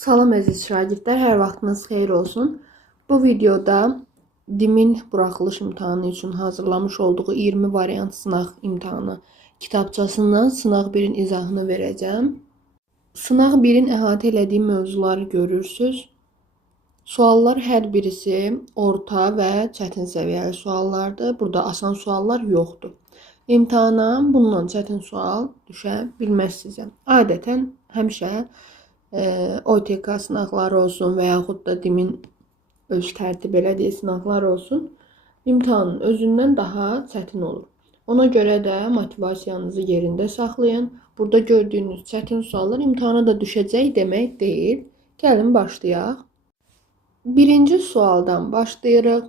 Salam əziz şagirdlər, hər vaxtınız xeyir olsun. Bu videoda DİM-in buraxılış imtahanı üçün hazırlamış olduğu 20 variant sınaq imtahanı kitabçasından sınaq 1-in izahını verəcəm. Sınaq 1-in əhatə elədiyi mövzuları görürsüz. Suallar hər birisi orta və çətin səviyyəli suallardır. Burada asan suallar yoxdur. İmtahana bundan çətin sual düşə bilməz sizə. Adətən həmişə OTK sınaqları olsun və yaxud da DİM-in öz tərtib elədiyi sınaqlar olsun, imtahanın özündən daha çətin olur. Ona görə də motivasiyanızı yerində saxlayın. Burada gördüyünüz çətin suallar imtahana da düşəcək demək deyil. Gəlin başlayaq. Birinci sualdan başlayırıq.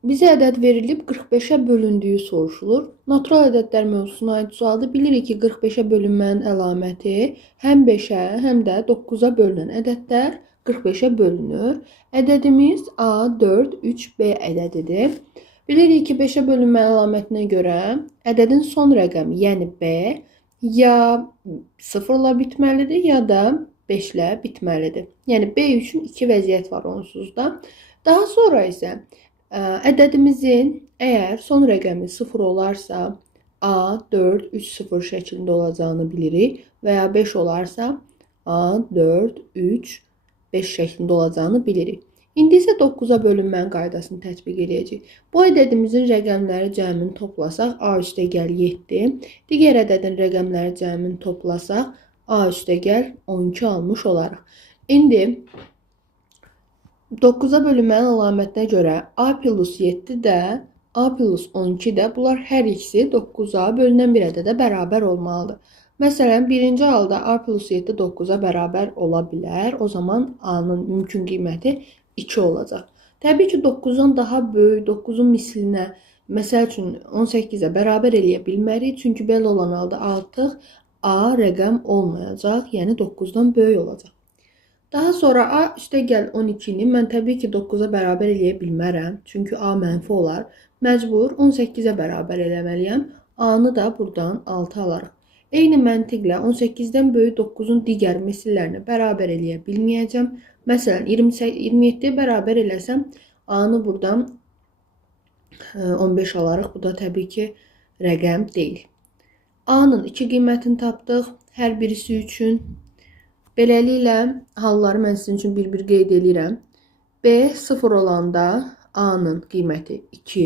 Bizə ədəd verilib 45-ə bölündüyü soruşulur. Natural ədədlər mövzusuna aid sualda bilirik ki, 45-ə bölünmənin əlaməti həm 5-ə, həm də 9-a bölünən ədədlər 45-ə bölünür. Ədədimiz A, 4, 3, B ədədidir. Bilirik ki, 5-ə bölünmənin əlamətinə görə ədədin son rəqəmi, yəni B, ya 0 ilə bitməlidir, ya da 5 ilə bitməlidir. Yəni B üçün iki vəziyyət var onsuz da. Daha sonra isə ədədimizin əgər son rəqəmi 0 olarsa A, 4, 3, 0 şəklində olacağını bilirik və ya 5 olarsa A, 4, 3, 5 şəklində olacağını bilirik. İndi isə 9-a bölünmənin qaydasını tətbiq edəcəyik. Bu ədədimizin rəqəmləri cəmini toplasaq A üstə gəl 7, digər ədədin rəqəmləri cəmini toplasaq A üstə gəl 12 almış olarıq. İndi 9-a bölünmənin əlamətinə görə A plus 7 də, A plus 12 də bunlar hər ikisi 9-a bölünən bir ədədə bərabər olmalıdır. Məsələn, birinci halda A plus 7 9-a bərabər ola bilər. O zaman A-nın mümkün qiyməti 2 olacaq. Təbii ki, 9-dan daha böyük, 9-un mislinə, məsəl üçün 18-ə bərabər eləyə bilmərik. Çünki belə olan halda artıq A rəqəm olmayacaq, yəni 9-dan böyük olacaq. Daha sonra A üstə gəl 12-ni mən təbii ki 9-a bərabər eləyə bilmərəm. Çünki A mənfi olar. Məcbur 18-ə bərabər eləməliyəm. A-nı da buradan 6 alarıq. Eyni məntiqlə 18-dən böyük 9-un digər misillərini bərabər eləyə bilməyəcəm. Məsələn, 27-yə bərabər eləsəm, A-nı buradan 15 alarıq. Bu da təbii ki rəqəm deyil. A-nın iki qiymətini tapdıq hər birisi üçün. Beləliklə, halları mən sizin üçün bir-bir qeyd edirəm. B 0 olanda A-nın qiyməti 2,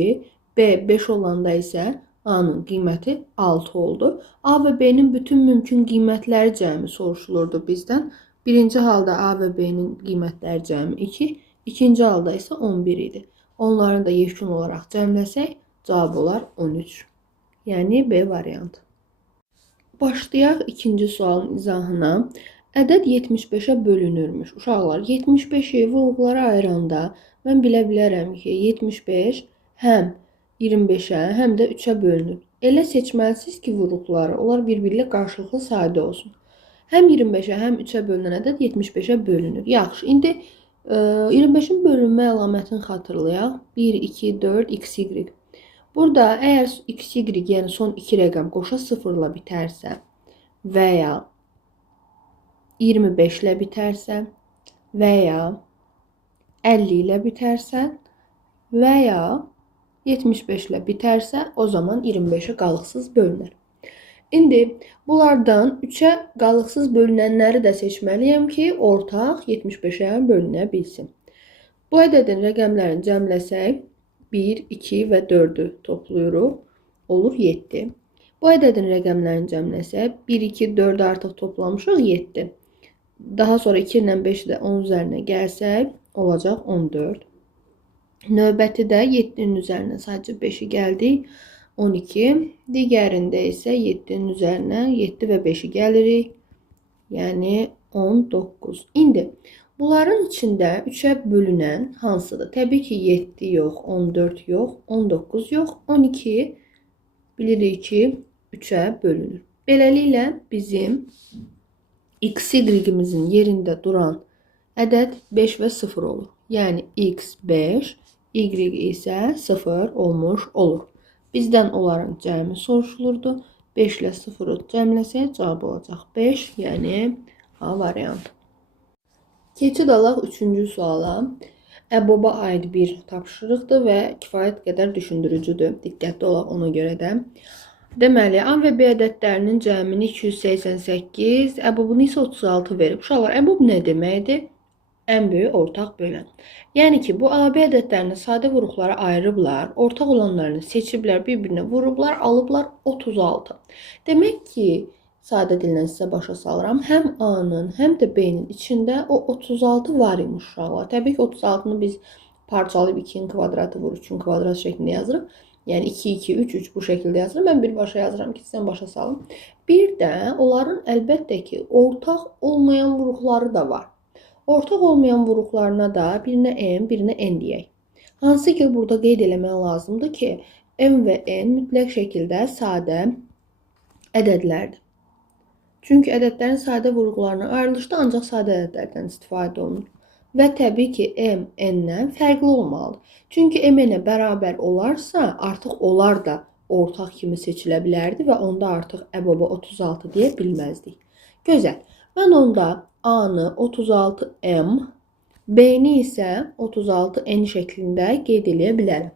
B 5 olanda isə A-nın qiyməti 6 oldu. A və B-nin bütün mümkün qiymətləri cəmi soruşulurdu bizdən. Birinci halda A və B-nin qiymətləri cəmi 2, ikinci halda isə 11 idi. Onları da yekun olaraq cəmləsək, cavab olar 13. Yəni B variantı. Başlayaq ikinci sualın izahına. Ədəd 75-ə bölünürmüş. Uşaqlar, 75-i vuruqlara ayıranda mən bilə bilərəm ki, 75 həm 25-ə, həm də 3-ə bölünür. Elə seçməlisiniz ki, vuruqları, onlar bir-biriyle qarşılıqlı sayda olsun. Həm 25-ə, həm 3-ə bölünən ədəd 75-ə bölünür. Yaxşı, indi 25-in bölünmə əlamətini xatırlayaq. 1, 2, 4, x, y. Burada əgər x, y, yəni son 2 rəqəm qoşa 0 ilə bitərsə və ya 25 ilə bitərsə və ya 50 ilə bitərsə və ya 75 ilə bitərsə, o zaman 25-ə qalıqsız bölünər. İndi bunlardan 3-ə qalıqsız bölünənləri də seçməliyəm ki, ortaq 75-ə bölünə bilsin. Bu ədədin rəqəmlərini cəmləsək, 1, 2 və 4-ü toplayırıq, olur 7. Bu ədədin rəqəmlərini cəmləsək, 1, 2, 4-ü artıq toplamışıq, 7. Daha sonra 2 ilə 5 də 10 üzərinə gəlsək, olacaq 14. Növbəti də 7-nin üzərinə sadəcə 5-i gəldik, 12. Digərində isə 7-nin üzərinə 7 və 5-i gəlirik, yəni 19. İndi bunların içində 3-ə bölünən hansıdır? Təbii ki 7 yox, 14 yox, 19 yox, 12 bilirik ki 3-ə bölünür. Beləliklə bizim x, y-imizin yerində duran ədəd 5 və 0 olur. Yəni x 5, y isə 0 olmuş olur. Bizdən onların cəmi soruşulurdu. 5 ilə 0-ı cəmləsək cavab olacaq 5, yəni A variantı. Keçid alaq 3-cü suala. Əboba aid bir tapşırıqdır və kifayət qədər düşündürücüdür. Diqqətli olaq ona görə də. Deməli, A və B ədədlərinin cəmini 288, əbobunu isə 36 verib. Uşaqlar, əbob nə deməkdir? Ən böyük ortaq bölən. Yəni ki, bu AB ədədlərini sadə vuruqlara ayırıblar, ortaq olanlarını seçiblər, bir-birinə vurublar, alıblar 36. Demək ki, sadə dillə sizə başa salıram, həm A-nın, həm də B-nin içində o 36 var imiş uşaqlar. Təbii ki, 36-nı biz parçalayıb 2-nin kvadratı vur, 3-ün kvadrat şəklində yazırıq. Yəni 2, 2, 3, 3 bu şəkildə yazırım. Mən birbaşa yazıram ki, sizdən başa salım. Bir də onların əlbəttə ki, ortaq olmayan vuruqları da var. Ortaq olmayan vuruqlarına da birinə M, birinə N deyək. Hansı ki, burada qeyd eləmək lazımdır ki, M və N mütləq şəkildə sadə ədədlərdir. Çünki ədədlərin sadə vuruqlarına ayrılışda ancaq sadə ədədlərdən istifadə olunur. Və təbii ki, M, N-dən fərqli olmalıdır. Çünki M, N-ə bərabər olarsa, artıq onlar da ortaq kimi seçilə bilərdi və onda artıq əboba 36 deyə bilməzdik. Gözəl. Mən onda A-nı 36M, B-ni isə 36N şəklində qeyd eləyə bilərəm.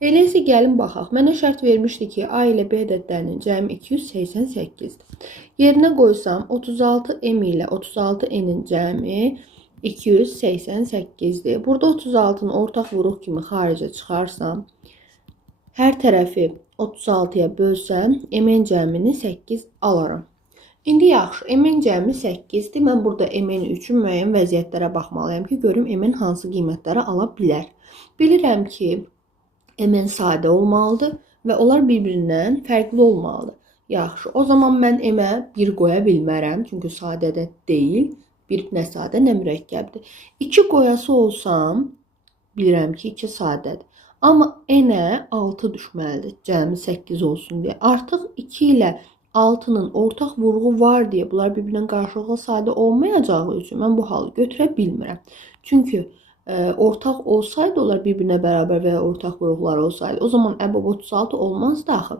Elə isə gəlin baxaq. Mənə şərt vermişdi ki, A ilə B ədədlərinin cəmi 288-dir. Yerinə qoysam 36M ilə 36N-in cəmi 288-dir. Burada 36-nı ortaq vuruq kimi xaricə çıxarsam, hər tərəfi 36-ya bölsəm, M-in cəmini 8 alaram. İndi yaxşı, M-in cəmi 8-dir. Mən burada M-in üçün müəyyən vəziyyətlərə baxmalıyam ki, görüm M-in hansı qiymətləri ala bilər. Bilirəm ki, M-in sadə olmalıdır və onlar bir-birindən fərqli olmalıdır. Yaxşı, o zaman mən M-ə 1 qoya bilmərəm, çünki sadə ədəd deyil. Bir nə sadə, nə mürəkkəbdir. 2 qoyası olsam, bilirəm ki, 2 sadədir. Amma N-ə 6 düşməlidir, cəmi 8 olsun deyə. Artıq 2 ilə 6-nın ortaq vuruğu var deyə bunlar bir-birindən qarşılıqlı sadə olmayacağı üçün mən bu halı götürə bilmirəm. Çünki ortaq olsaydı, onlar bir-birinə bərabər və ya ortaq vuruqlar olsaydı, o zaman əbob 36 olmazdı axı.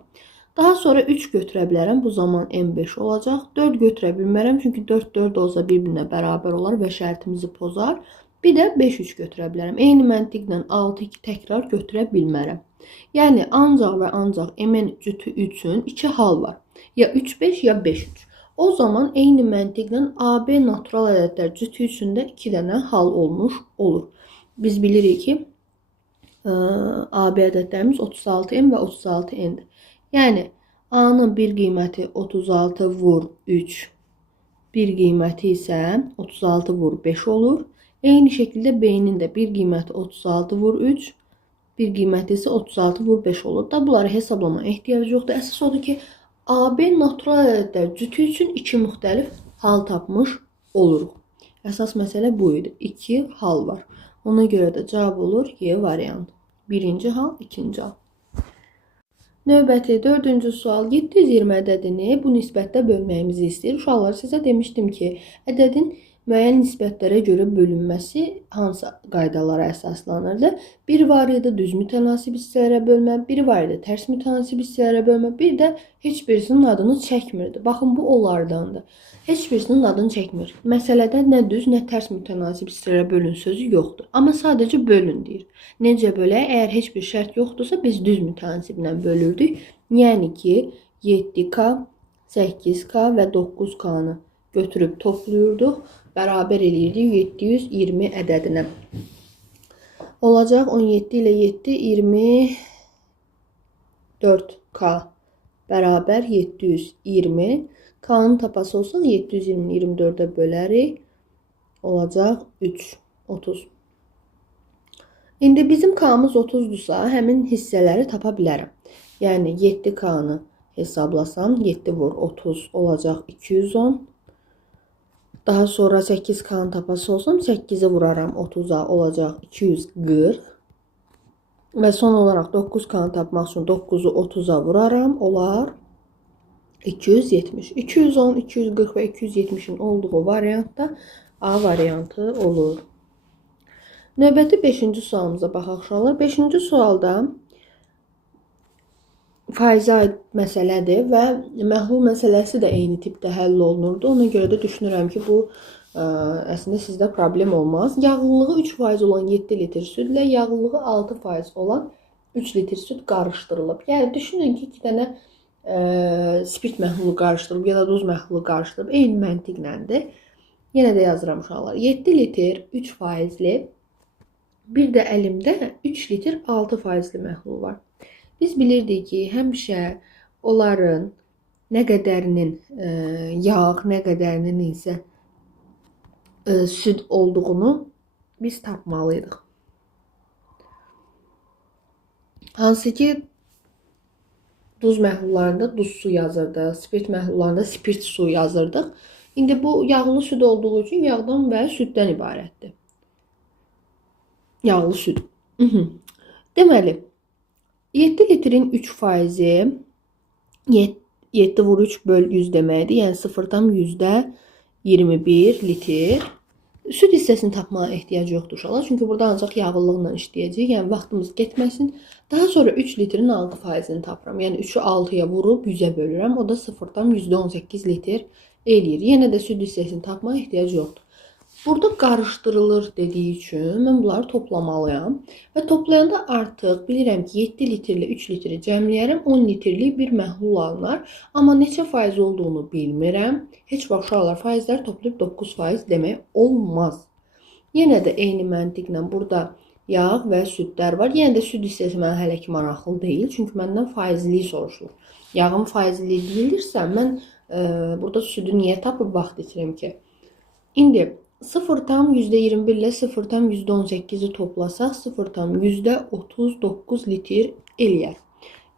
Daha sonra 3 götürə bilərəm, bu zaman M5 olacaq. 4 götürə bilmərəm, çünki 4, 4 olsa bir-birinə bərabər olar və şərtimizi pozar. Bir də 5, 3 götürə bilərəm. Eyni məntiqlə 6, 2 təkrar götürə bilmərəm. Yəni, ancaq və ancaq M-in cütü üçün 2 hal var. Ya 3-5 ya 5-3. O zaman eyni məntiqlə AB natural ədədlər cütü üçün də 2 dənə hal olmuş olur. Biz bilirik ki, AB ədədlərimiz 36M və 36N'dir. Yəni, A-nın bir qiyməti 36 vur 3, bir qiyməti isə 36 vur 5 olur. Eyni şəkildə B-nin də bir qiyməti 36 vur 3, bir qiyməti isə 36 vur 5 olur. Da bunları hesablama ehtiyac yoxdur. Əsas odur ki, AB natural ədədlər cütü üçün 2 müxtəlif hal tapmış oluruq. Əsas məsələ bu idi. 2 hal var. Ona görə də cavab olur Y variantı. Birinci hal, ikinci hal. Növbəti 4-cü sual 720 ədədini bu nisbətdə bölməyimizi istəyir. Uşaqlar, sizə demişdim ki, ədədin müəyyən nisbətlərə görə bölünməsi hansı qaydalara əsaslanırdı? Biri var idi düz mütənasib hissələrə bölmə, biri var idi tərs mütənasib hissələrə bölmə, bir də heç birisinin adını çəkmirdi. Baxın, bu onlardandır. Heç birisinin adını çəkmir. Məsələdə nə düz, nə tərs mütənasib hissələrə bölün sözü yoxdur. Amma sadəcə bölün deyir. Necə bölək? Əgər heç bir şərt yoxdursa, biz düz mütənasiblə bölürdük. Yəni ki, 7K, 8K və 9K-nı götürüb toplayırdıq. Bərabər eləyirdik 720 ədədinə. Olacaq 17 ilə 7, 24K bərabər 720. K-nın tapası olsaq 720-ni 24-ə bölərik. Olacaq 3, 30. İndi bizim K-mız 30-dursa, həmin hissələri tapa bilərəm. Yəni 7K-nı hesablasam, 7 vur 30 olacaq 210. Daha sonra 8K-nın tapası olsam, 8-i vuraram 30-a olacaq 240. Və son olaraq 9K-nı tapmaq üçün 9-u 30-a vuraram, olar 270. 210, 240 və 270-in olduğu variantda A variantı olur. Növbəti 5-ci sualımıza baxaq uşaqlar. 5-ci sualda faizə aid məsələdir və məhlul məsələsi də eyni tipdə həll olunurdu. Ona görə də düşünürəm ki, bu əslində sizdə problem olmaz. Yağlılığı 3% olan 7 litr südlə yağlılığı 6% olan 3 litr süd qarışdırılıb. Yəni düşünün ki, 2 dənə spirt məhlulu qarışdırılıb ya da duz məhlulu qarışdırılıb. Eyni məntiqləndir. Yenə də yazıram uşaqlar. 7 litr 3%li, bir də əlimdə 3 litr 6%li məhlul var. Biz bilirdik ki, həmişə onların nə qədərinin yağ, nə qədərinin isə süd olduğunu biz tapmalıydıq. Hansı ki, duz məhlullarında duz su yazırdıq, spirt məhlullarında spirt su yazırdıq. İndi bu yağlı süd olduğu üçün yağdan və süddən ibarətdir. Yağlı süd. Deməli, 7 litrin 3%-i 7 vur 3 böl 100 deməkdir. Yəni 0,21 litr. Süd hissəsini tapmağa ehtiyac yoxdur uşaqlar. Çünki burada ancaq yağlılıqla işləyəcəyik. Yəni vaxtımız getməsin. Daha sonra 3 litrin 6%-ni tapıram. Yəni 3-ü 6-ya vurub 100-ə bölürəm. O da 0,18 litr eləyir. Yenə də süd hissəsini tapmağa ehtiyac yoxdur. Burada qarışdırılır dediyi üçün mən bunları toplamalıyam. Və toplayanda artıq bilirəm ki, 7 litrlə 3 litri cəmləyərəm, 10 litrlik bir məhlul alınar. Amma neçə faiz olduğunu bilmirəm. Heç vaxt uşaqlar faizləri toplayıb 9% demək olmaz. Yenə də eyni məntiqlə burada yağ və südlər var. Yenə də süd hissəsi mənə hələ ki maraqlı deyil. Çünki məndən faizliyi soruşulur. Yağın faizliyi deyilirsə, mən burada südü niyə tapıb vaxt itirim ki? İndi 0,21 ilə 0,18-i toplasaq 0,39 litr eləyər.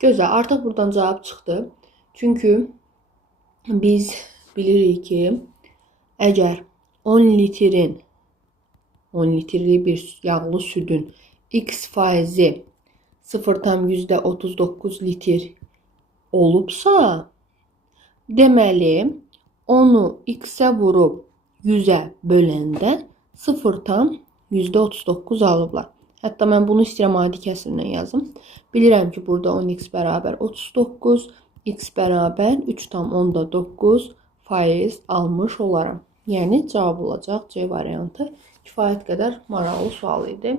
Gözəl, artıq buradan cavab çıxdı. Çünki biz bilirik ki, əgər 10 litrlik bir yağlı südün x faizi 0,39 litr olubsa, deməli, onu x-ə vurub 100-ə böləndə 0,39 alıblar. Hətta mən bunu istəyirəm adi kəsrlə yazım. Bilirəm ki, burada 10x bərabər 39, x bərabər 3,9 faiz almış olaram. Yəni, cavab olacaq C variantı. Kifayət qədər maraqlı sual idi.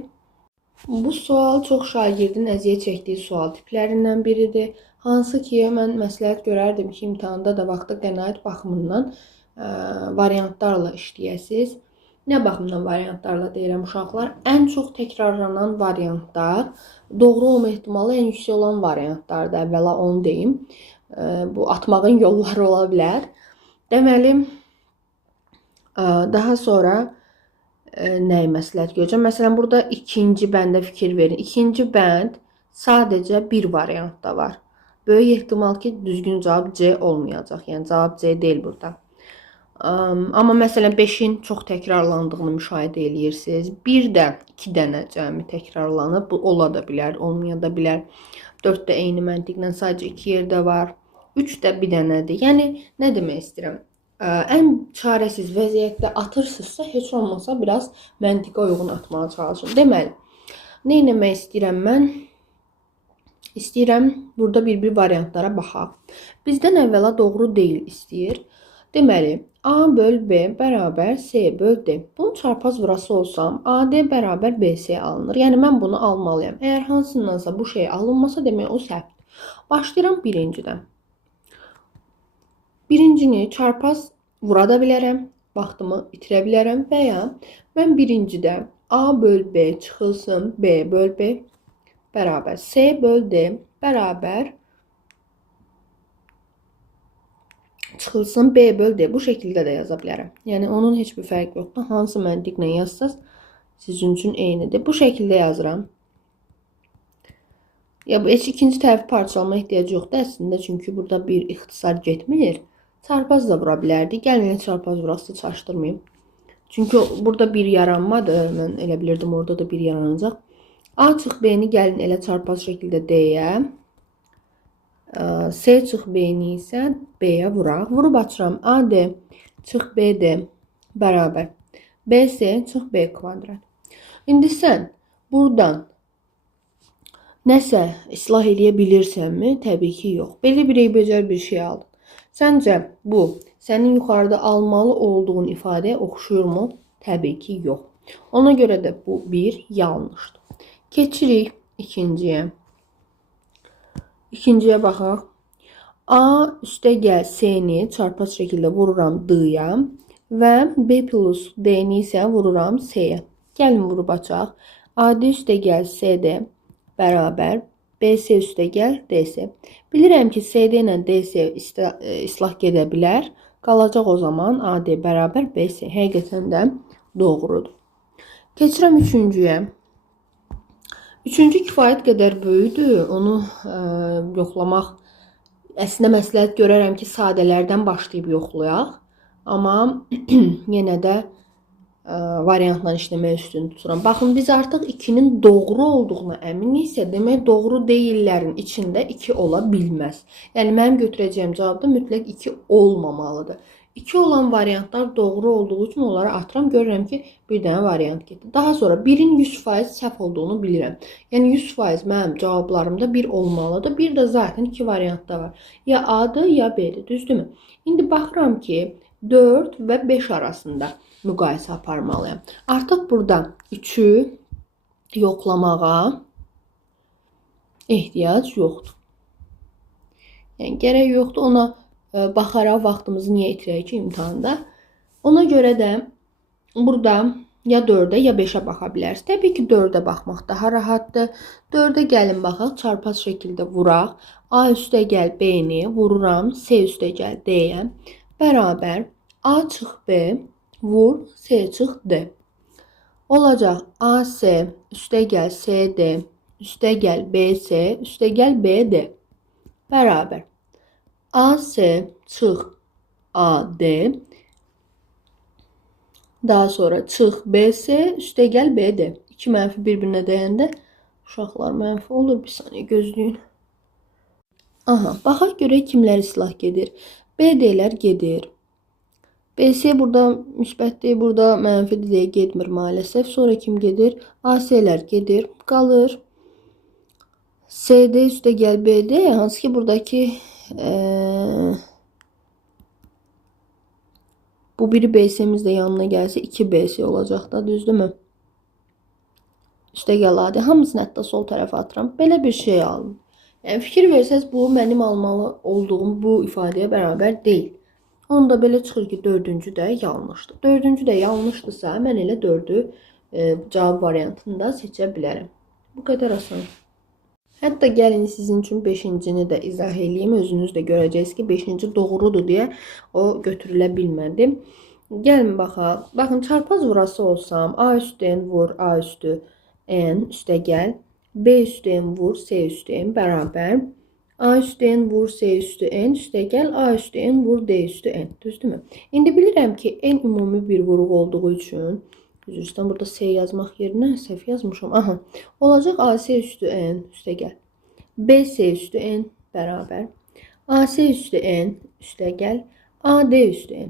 Bu sual çox şagirdin əziyyət çəkdiyi sual tiplərindən biridir. Hansı ki, mən məsləhət görərdim ki, imtahanda da vaxta qənaət baxımından variantlarla işləyəsiniz. Nə baxımdan variantlarla deyirəm uşaqlar? Ən çox təkrarlanan variantlar, doğru olma ehtimalı ən yüksək olan variantlardır. Əvvəla onu deyim. Bu atmağın yolları ola bilər. Deməli, daha sonra nəyi məsləhət görəcəm? Məsələn, burada ikinci bəndə fikir verin. İkinci bənd sadəcə bir variantda var. Böyük ehtimal ki, düzgün cavab C olmayacaq. Yəni, cavab C deyil burada. Amma məsələn 5-in çox təkrarlandığını müşahidə edirsiniz. 1 də 2 dənə cəmi təkrarlanıb. Bu ola da bilər, olmaya da bilər. 4 də eyni məntiqlə sadəcə 2 yerdə var. 3 də bir dənədir. Yəni nə demək istəyirəm? Ən çarəsiz vəziyyətdə atırsınızsa, heç olmasa biraz məntiqə uyğun atmağa çalışın. Deməli, nə etmək istəyirəm mən? İstəyirəm burada bir variantlara baxaq. Bizdən əvvəla doğru deyil istəyir. Deməli, A böl B bərabər C böl D. Bunun çarpaz vurası olsam, AD bərabər BC alınır. Yəni, mən bunu almalıyam. Əgər hansındansa bu şey alınmasa, demək o səhvdir. Başlayıram birincidən. Birincini çarpaz vura da bilərəm, vaxtımı itirə bilərəm və ya mən birincidə A böl B çıxılsın B böl B bərabər C böl D bərabər çıxılsın B böl D. Bu şəkildə də yaza bilərəm. Yəni, onun heç bir fərqi yoxdur. Hansı məntiqlə yazsaz, sizin üçün eynidir. Bu şəkildə yazıram. Ya, bu heç ikinci tərəfi parçalama ehtiyacı yoxdur əslində. Çünki burada bir ixtisar getmir. Çarpaz da vura bilərdik. Gəlin, çarpaz vurası çaşdırmayayım. Çünki burada bir yaranmadır. Mən elə bilirdim, orada da bir yaranacaq. A çıx B-ni gəlin elə çarpaz şəkildə D-yə. C çıx B-ni isə B-yə vuraq. Vurub açıram. AD çıx BD bərabər BC çıx B kvadrat. İndi sən buradan nəsə islah eləyə bilirsənmi? Təbii ki, yox. Belə bir eybəcər bir şey aldın. Səncə bu sənin yuxarıda almalı olduğun ifadəyə oxşuyurmu? Təbii ki, yox. Ona görə də bu bir yanlışdır. Keçirik ikinciyə. İkinciyə baxaq. A üstəgəl C-ni çarpaz şəkildə vururam D-ya və B plus D-ni isə vururam C-yə. Gəlin vurub açaq. AD üstəgəl CD bərabər BC üstəgəl DC. Bilirəm ki, CD ilə DC islah gedə bilər. Qalacaq o zaman AD bərabər BC. Həqiqətən də doğrudur. Keçirəm üçüncüyə. Üçüncü kifayət qədər böyükdür. Onu yoxlamaq əslində məsləhət görərəm ki, sadələrdən başlayıb yoxlayaq. Amma yenə də variantla işləmək üstün tuturam. Baxın, biz artıq 2-nin doğru olduğuna əminliksə, demək doğru deyillərin içində 2 ola bilməz. Yəni, mənim götürəcəyim cavabda mütləq 2 olmamalıdır. 2 olan variantlar doğru olduğu üçün onları atıram. Görürəm ki, bir dənə variant getdi. Daha sonra 1-in 100% səhv olduğunu bilirəm. Yəni, 100% mənim cavablarımda 1 olmalıdır. Bir də zaten 2 variantda var. Ya A-dır, ya B-dir. Düzdürmü? İndi baxıram ki, 4 və 5 arasında müqayisə aparmalıyam. Artıq burada 3-ü yoxlamağa ehtiyac yoxdur. Yəni, gərək yoxdur. Ona baxaraq vaxtımızı niyə itirək ki, imtahanda. Ona görə də burada ya 4-ə ya 5-ə baxa bilərsiniz. Təbii ki, 4-ə baxmaq daha rahatdır. 4-ə gəlin baxaq, çarpaz şəkildə vuraq. A üstəgəl B-ni vururam C üstəgəl D-yə bərabər A çıx B vur C çıx D. Olacaq AC üstəgəl CD üstəgəl BC üstəgəl BD bərabər AC çıx AD daha sonra çıx BC üstəgəl BD. 2 mənfi bir-birinə dəyəndə uşaqlar mənfi olur. Bir saniyə gözləyin. Aha, baxaq görək kimlər islah gedir. BD-lər gedir. BC burada müsbətdir, burada mənfidir deyə getmir maalesef. Sonra kim gedir? AC-lər gedir, qalır. CD üstəgəl BD, hansı ki buradakı bu biri BC-miz də yanına gəlsə 2 BC olacaq da, düzdürmü? Üstəgəl AD, hamısını hətta sol tərəfə atıram. Belə bir şey alın. Yəni, fikir versəz, bu mənim almalı olduğum bu ifadəyə bərabər deyil. Onda belə çıxır ki, 4-cü də yanlışdır. 4-cü də yanlışdırsa, mən elə 4-ü cavab variantında seçə bilərəm. Bu qədər asan. Hətta gəlin sizin üçün 5-cini də izah edeyim. Özünüz də görəcəksiniz ki, 5-ci doğrudur deyə o götürülə bilmədi. Gəlin baxaq. Baxın, çarpaz vurası olsam, A üstü N vur A üstü N üstəgəl, B üstü N vur C üstü N bərabər A üstü N vur C üstü N üstəgəl A üstü N vur D üstü N. Düzdürmü? İndi bilirəm ki, N ümumi bir vuruq olduğu üçün, üzrüstən burada C yazmaq yerinə səhv yazmışam. Aha, olacaq AC üstü N üstəgəl, BC üstü N bərabər AC üstü N üstəgəl, AD üstü N.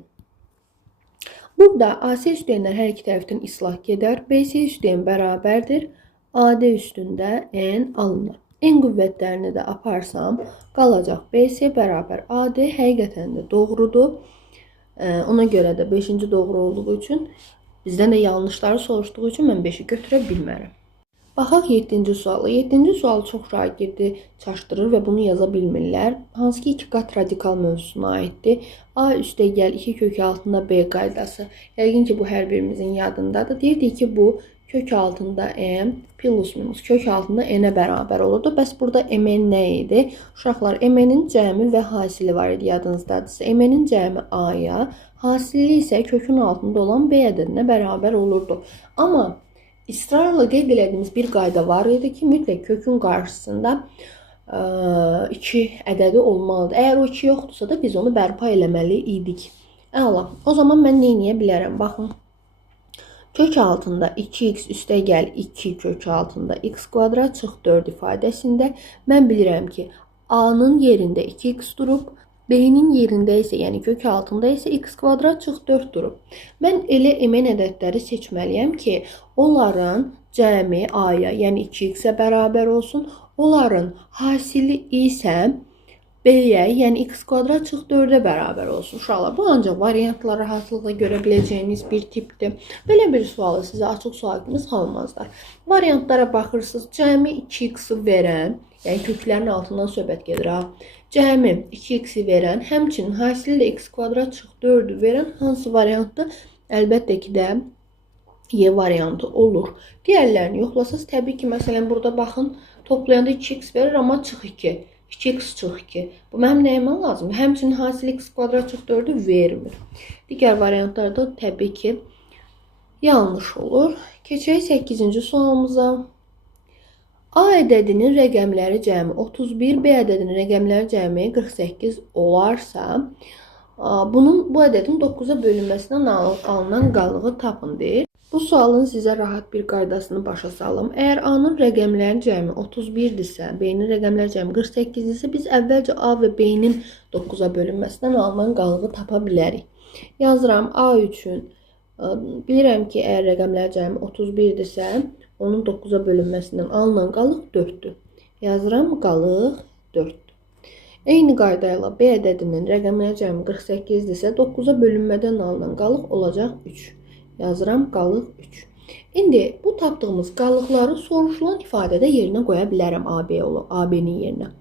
Burada AC üstü N'lər hər iki tərəfdən islah gedər. BC üstü N bərabərdir. AD üstündə N alınır. N qüvvətlərini də aparsam, qalacaq BC bərabər AD həqiqətən də doğrudur. Ona görə də 5-ci doğru olduğu üçün, bizdən də yanlışları soruşduğu üçün mən 5-i götürə bilmərəm. Baxaq 7-ci sualı. 7-ci sual çox şagirdi çaşdırır və bunu yaza bilmirlər. Hansı ki 2 qat radikal mövzusuna aiddir. A üstəgəl 2 kök altında B qaydası. Yəqin ki, bu hər birimizin yadındadır. Deyirdik ki, bu kök altında M plus minus kök altında N-ə bərabər olurdu. Bəs burada MN nə idi? Uşaqlar, MN-in cəmi və hasili var idi, yadınızdadırsa. MN-in cəmi A-ya, hasili isə kökün altında olan B ədədinə bərabər olurdu. Amma israrla qeyd elədiyimiz bir qayda var idi ki, mütləq kökün qarşısında 2 ədədi olmalıdır. Əgər o 2 yoxdursa da biz onu bərpa eləməli idik. Əla, o zaman mən nə edə bilərəm? Baxın. Kök altında 2x üstəgəl 2 kök altında x kvadrat çıx 4 ifadəsində mən bilirəm ki, A-nın yerində 2x durub, B-nin yerində isə, yəni kök altında isə x kvadrat çıx 4 durub. Mən elə MN ədədləri seçməliyəm ki, onların cəmi A-ya, yəni 2x-ə bərabər olsun. Onların hasili isə B-yə, yəni x kvadrat çıx 4-ə bərabər olsun. Uşaqlar, bu ancaq variantlara rahatlıqla görə biləcəyiniz bir tipdir. Belə bir sualı sizə açıq sual kimi salmazlar. Variantlara baxırsınız, cəmi 2x-i verən, yəni köklərin altından söhbət gedir ha. Cəmi 2x-i verən, həmçinin hasili ilə x kvadrat çıx 4-ü verən hansı variantdır? Əlbəttə ki də Y variantı olur. Digərlərini yoxlasaz, təbii ki, məsələn, burada baxın, toplayanda 2x verir, amma çıx 2. 2x çıx 2. Bu mənim nəyimə lazımdır? Həmçinin hasil x kvadrat çıx 4-ü vermir. Digər variantlarda təbii ki, yanlış olur. Keçək 8-ci sualımıza. A ədədinin rəqəmləri cəmi 31, B ədədinin rəqəmləri cəmi 48 olarsa, bu ədədin 9-a bölünməsindən alınan qalığı tapın deyir. Bu sualın sizə rahat bir qaydasını başa salım. Əgər A-nın rəqəmləri cəmi 31-dirsə, B-nin rəqəmləri cəmi 48-dirsə, biz əvvəlcə A və B-nin 9-a bölünməsindən alınan qalığı tapa bilərik. Yazıram A üçün. Bilirəm ki, əgər rəqəmləri cəmi 31-dirsə, onun 9-a bölünməsindən alınan qalıq 4-dür. Yazıram, qalıq 4-dür. Eyni qayda ilə B ədədinin rəqəmləri cəmi 48-dirsə, 9-a bölünmədən alınan qalıq olacaq 3. Yazıram, qalıq 3. İndi bu tapdığımız qalıqları soruşulan ifadədə yerinə qoya bilərəm AB-nin yerinə.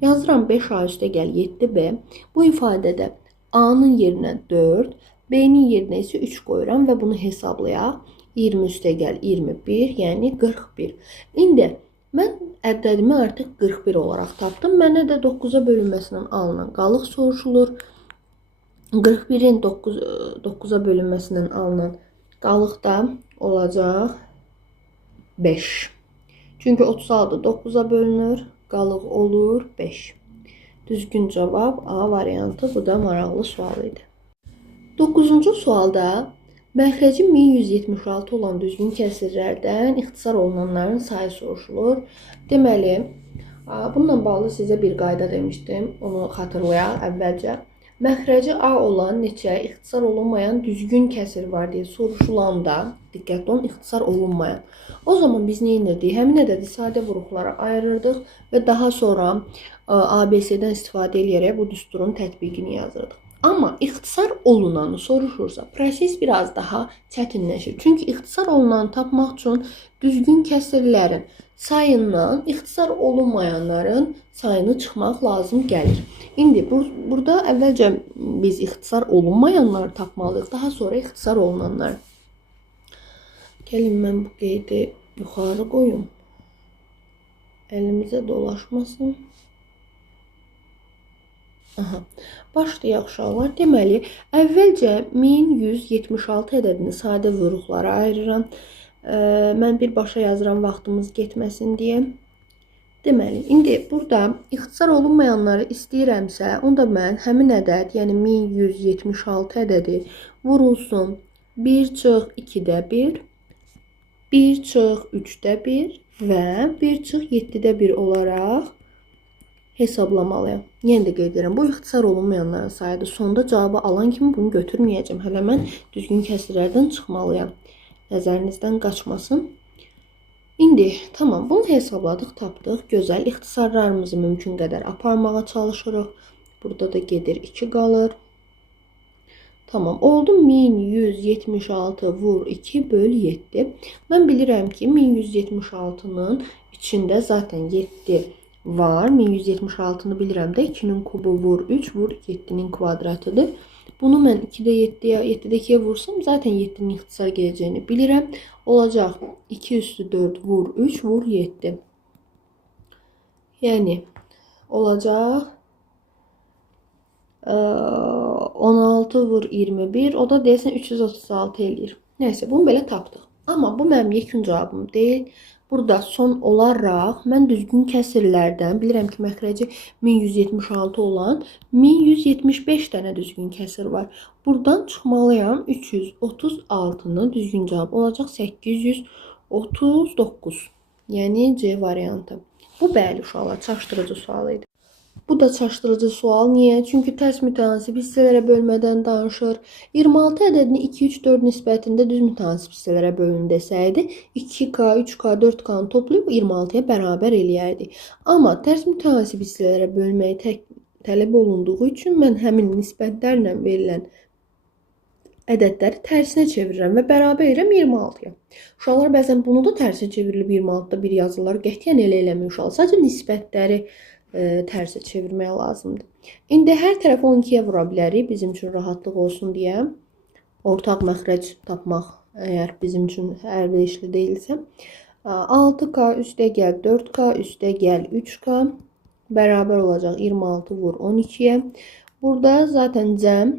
Yazıram 5A üstə gəl 7B. Bu ifadədə A-nın yerinə 4, B-nin yerinə isə 3 qoyuram və bunu hesablayaq. 20 üstə gəl 21, yəni 41. İndi mən ədədimi artıq 41 olaraq tapdım. Mənə də 9-a bölünməsindən alınan qalıq soruşulur. 41-in 9-a bölünməsindən alınan qalıq da olacaq 5. Çünki 36 9-a bölünür, qalıq olur 5. Düzgün cavab A variantı. Bu da maraqlı sual idi. 9-cu sualda məxrəci 1176 olan düzgün kəsirlərdən ixtisar olunanların sayı soruşulur. Deməli, bununla bağlı sizə bir qayda demişdim. Onu xatırlayaq əvvəlcə. Məxrəci A olan neçə ixtisar olunmayan düzgün kəsir var deyə soruşulanda, diqqətli olun, ixtisar olunmayan. O zaman biz nə edirdik? Həmin ədədi sadə vuruqlara ayırırdıq və daha sonra ABC-dən istifadə edərək bu düsturun tətbiqini yazırdıq. Amma ixtisar olunanı soruşursa, proses biraz daha çətinləşir. Çünki ixtisar olunanı tapmaq üçün düzgün kəsirlərin sayından ixtisar olunmayanların sayını çıxmaq lazım gəlir. İndi burada əvvəlcə biz ixtisar olunmayanları tapmalıyıq, daha sonra ixtisar olunanlar. Gəlin mən bu qeydi yuxarı qoyum. Əlimizə dolaşmasın. Başlayaq uşaqlar. Deməli, əvvəlcə 1176 ədədini sadə vuruqlara ayırıram. Mən birbaşa yazıram vaxtımız getməsin deyə. Deməli, indi burada ixtisar olunmayanları istəyirəmsə, onda mən həmin ədəd, yəni 1176 ədədi vurulsun 1 çıx 2-də 1, 1 çıx 3-də 1 və 1 çıx 7-də 1 olaraq hesablamalıyam. Yenə də qeyd edirəm, bu ixtisar olunmayanların sayıdır. Sonda cavabı alan kimi bunu götürməyəcəm. Hələ mən düzgün kəsirlərdən çıxmalıyam. Nəzərinizdən qaçmasın. İndi tamam, bunu hesabladıq, tapdıq. Gözəl, ixtisarlarımızı mümkün qədər aparmağa çalışırıq. Burada da gedir 2 qalır. Tamam, oldu 1176 vur 2 böl 7. Mən bilirəm ki, 1176-nın içində zaten 7 var. 1176-nı bilirəm də 2-nin kubu vur 3 vur 7-nin kvadratıdır. Bunu mən 2-də 7-də 2-yə vursam zaten 7-nin ixtisar gələcəyini bilirəm. Olacaq 2 üstü 4 vur 3 vur 7. Yəni olacaq 16 vur 21. O da deyəsən 336 eləyir. Nəysə, bunu belə tapdıq. Amma bu mənim yekun cavabım deyil. Burada son olaraq mən düzgün kəsirlərdən bilirəm ki, məxrəci 1176 olan 1175 dənə düzgün kəsir var. Buradan çıxmalıyam 336-nın düzgün cavabı olacaq 839. Yəni C variantı. Bu bəli uşaqlar, çaşdırıcı sual idi. Bu da çaşdırıcı sual. Niyə? Çünki tərs mütənasib hissələrə bölmədən danışır. 26 ədədini 2, 3, 4 nisbətində düz mütənasib hissələrə bölün desəydi, 2K, 3K, 4K-nı toplayıb 26-ya bərabər eləyərdik. Amma tərs mütənasib hissələrə bölməyi tək tələb olunduğu üçün mən həmin nisbətlərlə verilən ədədləri tərsinə çevirirəm və bərabər edirəm 26-ya. Uşaqlar bəzən bunu da tərsinə çevrilib 26-da 1 yazırlar. Qətiyyən elə eləmir uşaqlar. Sadəcə nisbətləri tərsə çevirmək lazımdır. İndi hər tərəfi 12-yə vura bilərik bizim üçün rahatlıq olsun deyə. Ortaq məxrəc tapmaq əgər bizim üçün əlverişli deyilsə. 6K üstə gəl 4K üstə gəl 3K bərabər olacaq 26 vur 12-yə. Burada zaten cəm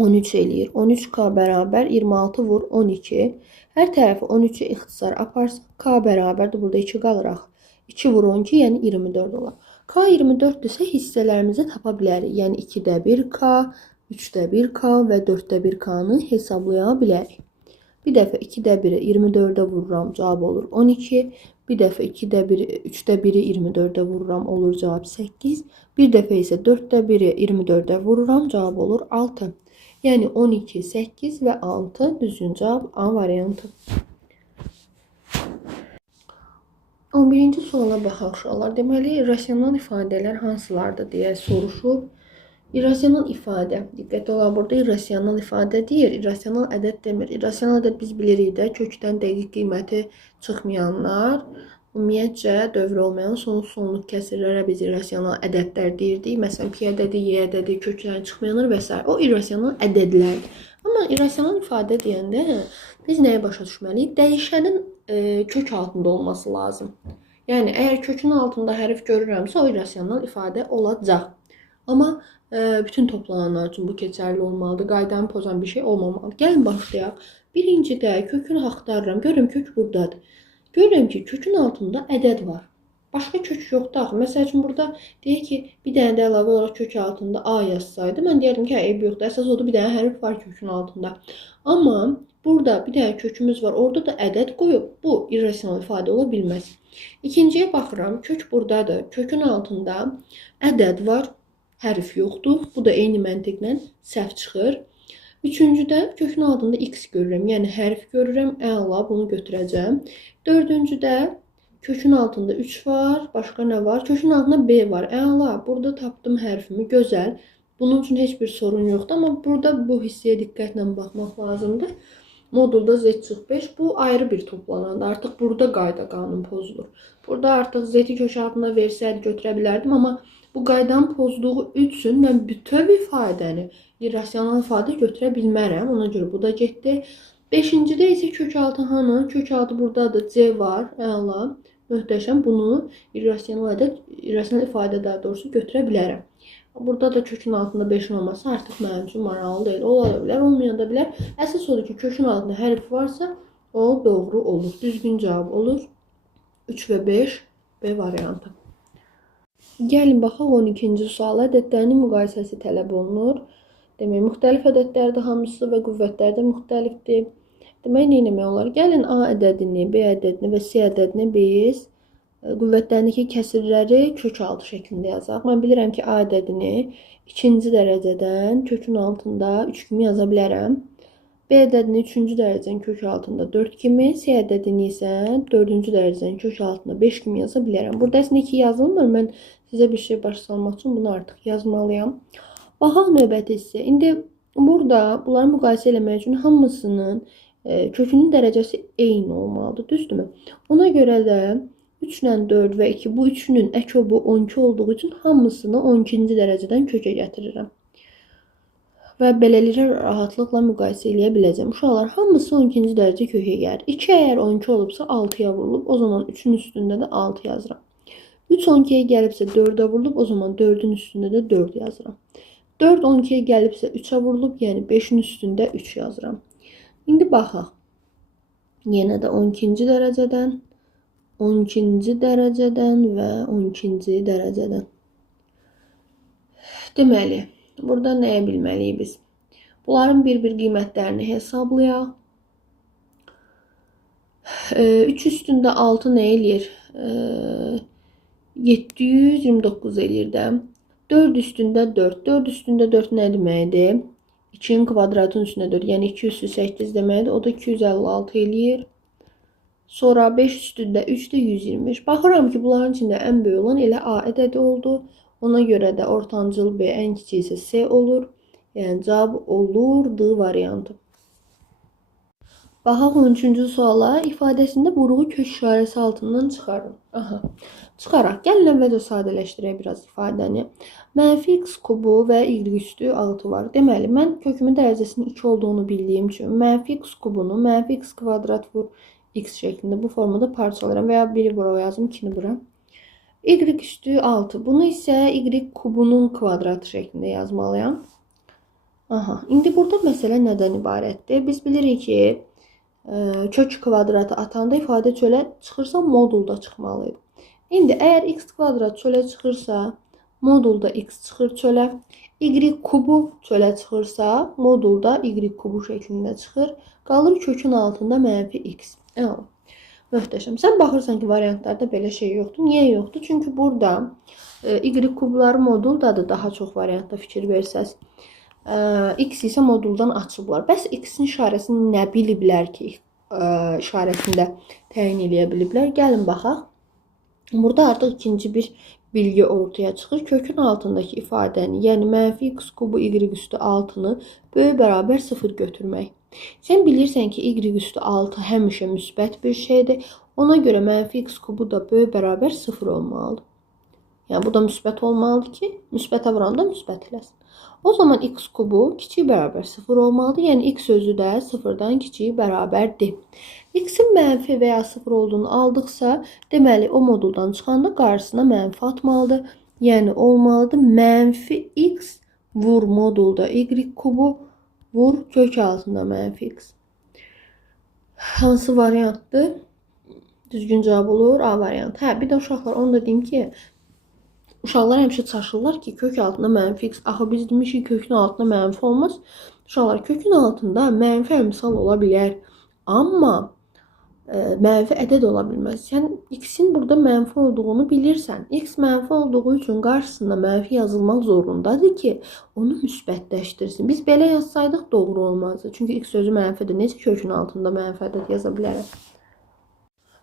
13 eləyir. 13K bərabər 26 vur 12. Hər tərəfi 13-ə ixtisar aparsaq, K bərabərdir. Burada 2 qalıraq. 2 vur 12, yəni 24 olar. K 24-dürsə hissələrimizi tapa bilərik. Yəni 2-də 1K, 3-də 1K və 4-də 1K-nı hesablaya bilərik. Bir dəfə 2-də 1-i 24-də vururam, cavab olur 12. Bir dəfə 2-də 1-i 3-də 1-i 24-də vururam, olur cavab 8. Bir dəfə isə 4-də 1-i 24-də vururam, cavab olur 6. Yəni 12, 8 və 6 düzgün cavab A variantı. 11-ci suala baxaq uşaqlar. Deməli, irrasional ifadələr hansılardır deyə soruşub. İrrasional ifadə. Diqqətli olaq, burada irrasional ifadə deyir, irrasional ədəd demir. İrrasional ədəd biz bilirik də, kökdən dəqiq qiyməti çıxmayanlar, ümumiyyətcə dövr olmayan sonluq kəsirlərə biz irrasional ədədlər deyirdik. Məsələn, pi ədədi, y ədədi, kökdən çıxmayanlar və s. O irrasional ədədlərdir. Amma irrasional ifadə deyəndə biz nəyə başa düşməliyik? Dəyişənin kök altında olması lazım. Yəni, əgər kökün altında hərf görürəmsə, o irrasional ifadə olacaq. Amma bütün toplananlar üçün bu keçərli olmalıdır. Qaydanı pozan bir şey olmamalıdır. Gəlin başlayaq. Birincidə kökünü axtarıram. Görürəm kök buradadır. Görürəm ki, kökün altında ədəd var. Başqa kök yoxdur axı. Məsəl üçün burada deyək ki, bir dənə də əlavə olaraq kök altında A yazsaydı, mən deyərdim ki, eyb yoxdur. Əsas odur bir dənə hərf var kökün altında. Amma burada bir dənə kökümüz var. Orada da ədəd qoyub. Bu irrasional ifadə ola bilməz. İkinciyə baxıram. Kök buradadır. Kökün altında ədəd var. Hərf yoxdur. Bu da eyni məntiqlə səhv çıxır. Üçüncüdə kökün altında x görürəm. Yəni hərf görürəm. Əla, bunu götürəcəm. Dördüncüdə kökün altında 3 var. Başqa nə var? Kökün altında b var. Əla, burada tapdım hərfimi. Gözəl. Bunun üçün heç bir sorun yoxdur. Amma burada bu hissəyə diqqətlə baxmaq lazımdır. Modulda z-5 bu ayrı bir toplanandır. Artıq burada qayda qanun pozulur. Burada artıq z-i kök altına versəydi götürə bilərdim. Amma bu qaydanın pozduğu üçün mən bütöv ifadəni, irrasional ifadə götürə bilmərəm. Ona görə bu da getdi. Beşincidə isə kök altı hanı? Kök altı buradadır. C var. Əla. Möhtəşəm. Bunu irrasional ifadə daha doğrusu götürə bilərəm. Burada da kökün altında 5'in olması artıq mənim üçün maraqlı deyil. Ola da bilər, olmaya da bilər. Əsas odur ki, kökün altında hərf varsa o doğru olur. Düzgün cavab olur. 3 və 5 B variantı. Gəlin baxaq 12-ci suala. Ədədlərinin müqayisəsi tələb olunur. Demək, müxtəlif ədədlərdə hamısı və qüvvətlərdə müxtəlifdir. Demək, nə etmək olar? Gəlin A ədədini, B ədədini və C ədədini biz qüvvətlərindəki kəsirləri kök altı şəklində yazaq. Mən bilirəm ki, A ədədini ikinci dərəcədən kökün altında 3 kimi yaza bilərəm. B ədədini 3-cü dərəcədən kök altında 4 kimi, C ədədini isə 4-cü dərəcədən kök altında 5 kimi yaza bilərəm. Burada əslində 2 yazılmır. Mən sizə bir şey başa salmaq üçün bunu artıq yazmalıyam. Baxaq növbəti hissə. İndi burada bunları müqayisə eləmək üçün hamısının kökünün dərəcəsi eyni olmalıdır. Düzdürmü? Ona görə də 3 ilə 4 və 2 bu üçünün əkobu 12 olduğu üçün hamısını 12-ci dərəcədən kökə gətirirəm. Və beləliklə rahatlıqla müqayisə eləyə biləcəm. Uşaqlar, hamısı 12-ci dərəcə kökə gəlir. 2 əgər 12 olubsa 6-ya vurulub, o zaman 3-ün üstündə də 6 yazıram. 3 12-yə gəlibsə 4-ə vurulub, o zaman 4-ün üstündə də 4 yazıram. 4 12-yə gəlibsə 3-ə vurulub, yəni 5-in üstündə 3 yazıram. İndi baxaq. Yenə də 12-ci dərəcədən, 12-ci dərəcədən və 12-ci dərəcədən. Deməli, burada nəyə bilməliyik biz? Bunların bir-bir qiymətlərini hesablayaq. 3 üstündə 6 nə eləyir? 729 eləyir də. 4 üstündə 4. 4 üstündə 4 nə deməkdir? 2'nin kvadratının üstündə 4. Yəni 2 üstü 8 deməkdir. O da 256 eləyir. Sonra 5 üstündə 3 də 125. Baxıram ki, bunların içində ən böyük olan elə A ədədi oldu. Ona görə də ortancıl B, ən kiçik isə C olur. Yəni cavab olur D variantı. Baxaq 13-cü suala. İfadəsində vurğu kök işarəsi altından çıxarın. Aha. Çıxaraq. Gəlin əvvəlcə sadələşdirək biraz ifadəni. Mənfi x kubu və y üstü 6 var. Deməli, mən kökümün dərəcəsinin 2 olduğunu bildiyim üçün mənfi x kubunu mənfi x kvadrat vur x şəklində bu formada parçalayıram və ya biri bura yazım, 2-ni bura. Y üstü 6. Bunu isə y kubunun kvadratı şəklində yazmalıyam. Aha. İndi burada məsələ nədən ibarətdir? Biz bilirik ki, kök kvadratı atanda ifadə çölə çıxırsa modulda çıxmalıydı. İndi əgər x kvadrat çölə çıxırsa, modulda x çıxır çölə. Y kubu çölə çıxırsa, modulda y kubu şəklində çıxır. Qalır kökün altında mənfi x. Möhtəşəm. Sən baxırsan ki, variantlarda belə şey yoxdur. Niyə yoxdur? Çünki burada y kubları moduldadır. Daha çox variantda fikir versəz. X isə moduldan açıblar. Bəs x-in işarəsini nə biliblər ki, işarəsində təyin edə biliblər? Gəlin baxaq. Burada artıq ikinci bir bilgi ortaya çıxır. Kökün altındakı ifadəni, yəni mənfi x kubu y üstü 6-nı böyük bərabər 0 götürmək. Sən bilirsən ki, y üstü 6 həmişə müsbət bir şeydir. Ona görə mənfi x kubu da böyük bərabər 0 olmalıdır. Yəni, bu da müsbət olmalıdır ki, müsbətə vuranda müsbət eləsin. O zaman x kubu kiçik bərabər 0 olmalıdır. Yəni, x sözü də 0-dan kiçik bərabərdir. X-in mənfi və ya 0 olduğunu aldıqsa, deməli, o moduldan çıxanda qarşısına mənfi atmalıdır. Yəni, olmalıdır mənfi x vur modulda y kubu vur kök altında mənfi x. Hansı variantdır? Düzgün cavab olur A variantı. Hə, bir də uşaqlar, onu da deyim ki, uşaqlar həmişə çaşırlar ki, kök altında mənfi x. Axı biz demişik kökün altında mənfi olmaz. Uşaqlar, kökün altında mənfi əmsal ola bilər. Amma mənfi ədəd ola bilməz. Sən x-in burada mənfi olduğunu bilirsən. X mənfi olduğu üçün qarşısında mənfi yazılmaq zorundadır ki, onu müsbətləşdirsin. Biz belə yazsaydıq doğru olmazdı. Çünki x sözü mənfidir. Necə kökün altında mənfi ədəd yaza bilərəm?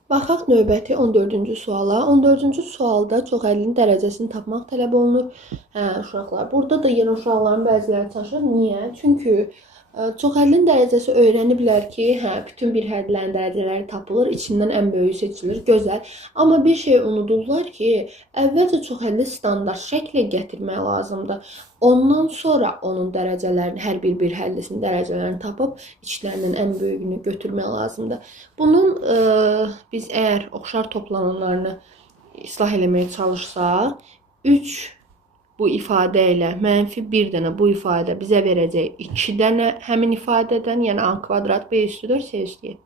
Baxaq növbəti 14-cü suala. 14-cü sualda çoxəllinin dərəcəsini tapmaq tələb olunur. Uşaqlar, burada da yenə uşaqların bəziləri çaşır. Niyə? Çünki çoxəllinin dərəcəsi öyrəniblər ki, bütün bir hədlərin dərəcələri tapılır, içindən ən böyüyü seçilir, gözəl. Amma bir şey unudurlar ki, əvvəlcə çoxəlli standart şəklə gətirmək lazımdır. Ondan sonra onun dərəcələrini, hər bir həllisinin dərəcələrini tapıb, içlərindən ən böyüyünü götürmək lazımdır. Bunun biz əgər oxşar toplananlarını islah eləməyə çalışsaq, 3 bu ifadə ilə mənfi 1 dənə bu ifadə bizə verəcək 2 dənə həmin ifadədən, yəni A kvadrat B üstü 4 C üstü 7.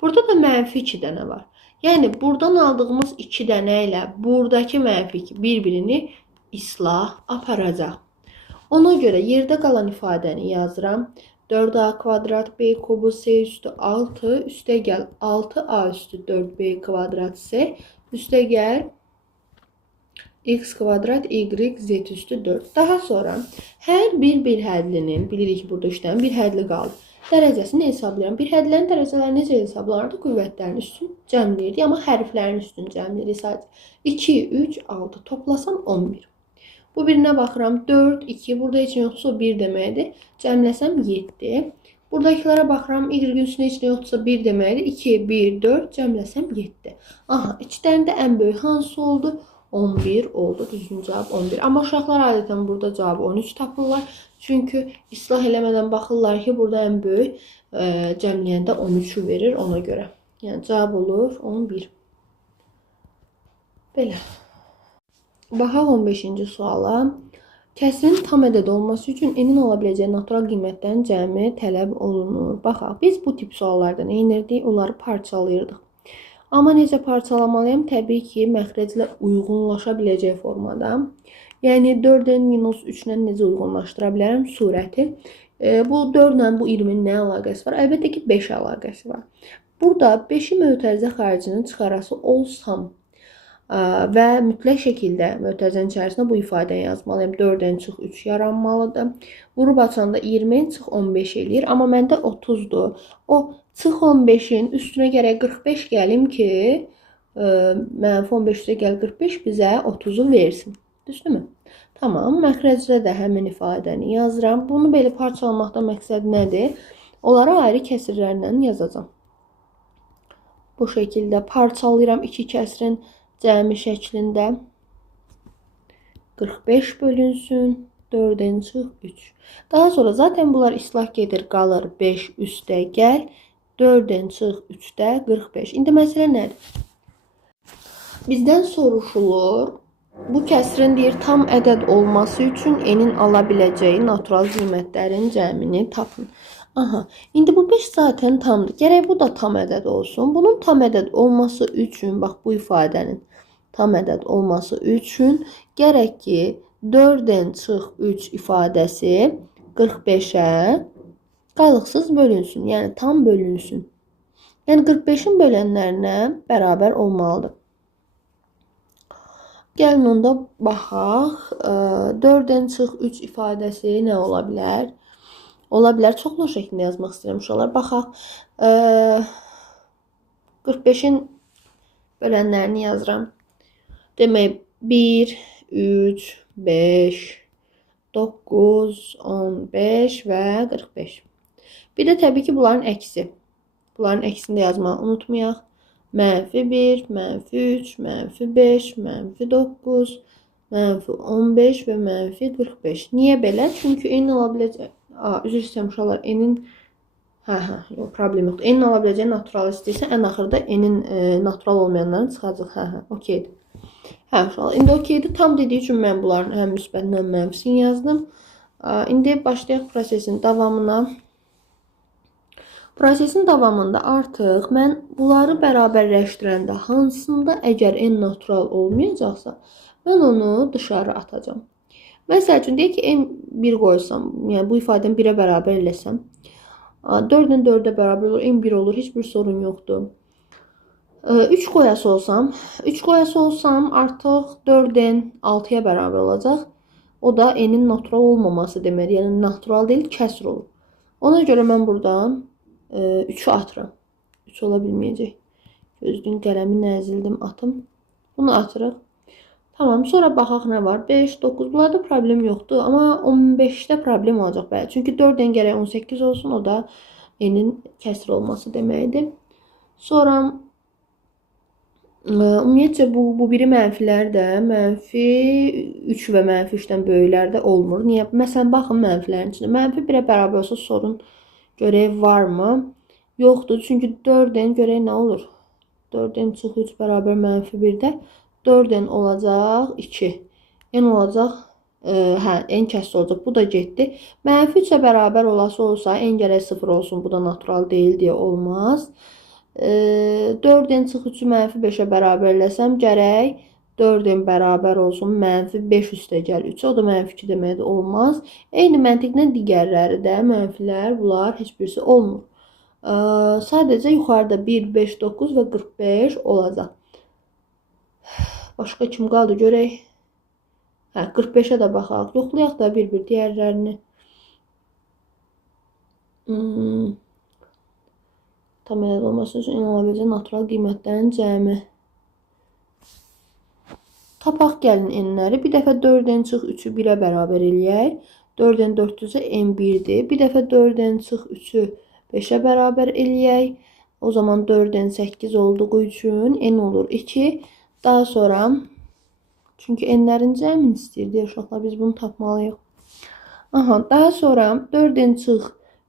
Burada da mənfi 2 dənə var. Yəni, buradan aldığımız 2 dənə ilə buradakı mənfi 2 bir-birini islah aparacaq. Ona görə yerdə qalan ifadəni yazıram. 4A kvadrat B kubu C üstü 6 üstə gəl 6A üstü 4B kvadrat C üstə gəl x kvadrat y z üstü 4. Daha sonra hər bir hədlinin, bilirik ki, burada 3 dənə bir hədli qaldı. Dərəcəsini hesablayıram. Bir hədlərin dərəcələrini necə hesablanırdı? Qüvvətlərin üstün cəmləyirdik, amma hərflərin üstün cəmləyirdik sadəcə. 2, 3, 6 toplasam 11. Bu birinə baxıram. 4, 2, burada heç yoxsa 1 deməkdir. Cəmləsəm 7. Buradakilərə baxıram. Y-in üstünə heç yoxsa 1 deməkdir. 2, 1, 4 cəmləsəm 7. Aha, içlərində ən böyük hansı oldu? 11 oldu. Düzgün cavab 11. Amma uşaqlar adətən burada cavabı 13 tapırlar. Çünki islah eləmədən baxırlar ki, burada ən böyük cəmləyəndə 13'ü verir ona görə. Yəni cavab olur 11. Belə. Baxaq 15-ci suala. Kəsirin tam ədəd olması üçün n-in ola biləcəyi natural qiymətlərin cəmi tələb olunur. Baxaq, biz bu tip suallarda nə edirdik? Onları parçalayırdıq. Amma necə parçalamalıyam? Təbii ki, məxrəclə uyğunlaşa biləcək formada. Yəni 4n minus 3-lə necə uyğunlaşdıra bilərəm? Surəti. Bu 4-lə bu 20-nin nə əlaqəsi var? Əlbəttə ki, 5 əlaqəsi var. Burada 5-i mötərizə xaricinin çıxarası olsam və mütləq şəkildə mötərizənin içərisində bu ifadəni yazmalıyım. 4n çıx 3 yaranmalıdır. Vurub açanda 20 çıx 15 eləyir. Amma məndə 30'dur. O çıx 15'in üstünə gərək 45 gəlim ki, mənfi 15 üstə gəl 45 bizə 30'u versin. Düzdürmü? Tamam, məxrəcdə də həmin ifadəni yazıram. Bunu belə parçalamaqda məqsəd nədir? Onları ayrı kəsirlərlə yazacağam. Bu şəkildə parçalayıram iki kəsrin cəmi şəklində. 45 bölünsün 4-dən çıx 3. Daha sonra zaten bunlar islah gedir, qalır 5 üstə gəl. 4-dən çıx 3-də 45. İndi məsələ nədir? Bizdən soruşulur, bu kəsrin deyir tam ədəd olması üçün n-in ala biləcəyi natural qiymətlərin cəmini tapın. Aha, indi bu 5 zaten tamdır. Gərək bu da tam ədəd olsun. Bunun tam ədəd olması üçün, bax bu ifadənin tam ədəd olması üçün gərək ki 4-dən çıx 3 ifadəsi 45-ə qalıqsız bölünsün. Yəni tam bölünsün. Yəni 45-in bölənlərinə bərabər olmalıdır. Gəlin onda baxaq. 4-dən çıx 3 ifadəsi nə ola bilər? Ola bilər. Çoxlu şəklində yazmaq istəyirəm uşaqlar. Baxaq. 45-in bölənlərini yazıram. Demək 1, 3, 5, 9, 15 və 45. Bir də təbii ki, bunların əksi. Bunların əksini də yazmağı unutmayaq. -1, -3, -5, -9, -15 və -45. Niyə belə? Çünki n ola biləcək. Üzr istəyirəm uşaqlar. N-in yox, problem yoxdur. N ola biləcəyi natural istəyirsə, ən axırda n-in natural olmayanlarını çıxacaq. Okeydir. Uşaqlar, indi okeydir. Tam dediyi üçün mən bunların həm müsbətini, həm mənfisini yazdım. İndi başlayaq prosesin davamına. Prosesin davamında artıq mən bunları bərabərləşdirəndə hansında əgər n natural olmayacaqsa, mən onu dışarı atacağım. Məsəl üçün, deyək ki, n1 qoysam, yəni bu ifadəni 1-ə bərabər eləsəm, 4-dən 4-ə bərabər olur, n1 olur, heç bir sorun yoxdur. 3 qoyası olsam, artıq 4-dən 6-ya bərabər olacaq. O da n-in natural olmaması deməkdir, yəni natural deyil, kəsr olur. Ona görə mən buradan 3'ü atıram. 3 ola bilməyəcək. Gözlüyün qələmi nəzildim, atım. Bunu atırıq. Tamam, sonra baxaq nə var? 5, 9, bunlarda problem yoxdur. Amma 15'də problem olacaq bəli. Çünki 4-dən gərək 18 olsun, o da n-in kəsr olması deməkdir. Sonra ümumiyyətcə bu biri mənfilər də -3 və -3-dən böyüklər də olmur. Niyə? Məsələn, baxın mənfilərin içində. -1-ə bərabər olsa sorun görək varmı? Yoxdur. Çünki 4-dən görək nə olur? 4-dən çıx 3 bərabər -1-də 4-dən olacaq 2. N olacaq, n kəsr olacaq. Bu da getdi. -3-ə bərabər olası olsa, n gərək 0 olsun. Bu da natural deyil deyə olmaz. 4-dən çıx 3-ü -5-ə bərabərləsəm, gərək 4-dən bərabər olsun. -5 üstə gəl 3. O da -2 deməkdir, olmaz. Eyni məntiqlə digərləri də mənfilər, bunlar heç birisi olmur. Sadəcə yuxarıda 1, 5, 9 və 45 olacaq. Başqa kim qaldı görək. 45-ə də baxaq. Yoxlayaq da bir-bir digərlərini. Tam ədəd olması üçün n ola biləcək natural qiymətlərin cəmi. Tapaq gəlin n-ləri. Bir dəfə 4-dən çıx 3-ü 1-ə bərabər eləyək. 4-dən 4-düzə n1-dir. Bir dəfə 4-dən çıx 3-ü 5-ə bərabər eləyək. O zaman 4-dən 8 olduğu üçün n olur 2. Daha sonra, çünki n-lərin cəmini istəyirdi uşaqlar, biz bunu tapmalıyıq. Daha sonra 4-dən çıx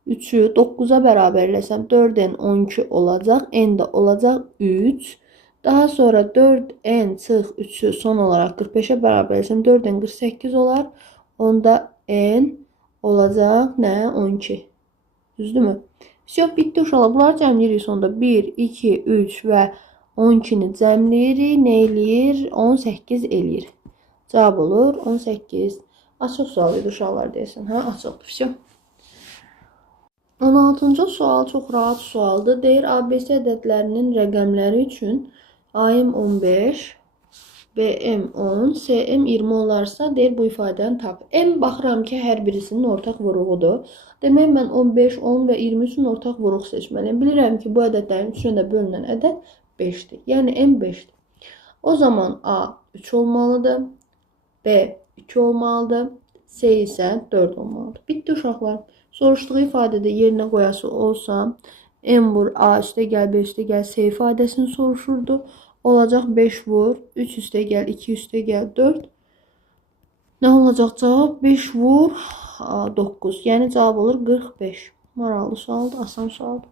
3-ü 9-a bərabərləsəm 4-dən 12 olacaq. N də olacaq 3. Daha sonra 4n çıx 3'ü son olaraq 45'ə bərabərləsəm 4n 48 olar. Onda n olacaq nə? 12. Düzdürmü? Yox, bitdi uşaqlar. Bunları cəmləyirik sonda. 1, 2, 3 və 12-ni cəmləyirik. Nə eləyir? 18 eləyir. Cavab olur 18. Açıq sual idi uşaqlar deyəsən. Açıqdır. 16-cı sual çox rahat sualdır. Deyir, ABC ədədlərinin rəqəmləri üçün AM 15, BM 10, CM 20 olarsa, deyir, bu ifadəni tap. M baxıram ki, hər birisinin ortaq vuruğudur. Demək, mən 15, 10 və 20 üçün ortaq vuruq seçməliyim. Bilirəm ki, bu ədədlərin üçünə də bölünən ədəd 5'dir. Yəni M 5'dir. O zaman A 3 olmalıdır, B 2 olmalıdır. S isə 4 olmalıdır. Bitti uşaqlar. Soruşduğu ifadədə yerinə qoyası olsa, M vur A üstə gəl, B üstə gəl, S ifadəsini soruşurdu. Olacaq 5 vur, 3 üstə gəl, 2 üstə gəl, 4. Nə olacaq cavab? 5 vur 9. Yəni cavab olur 45. Maraqlı sualdır, asan sualdır.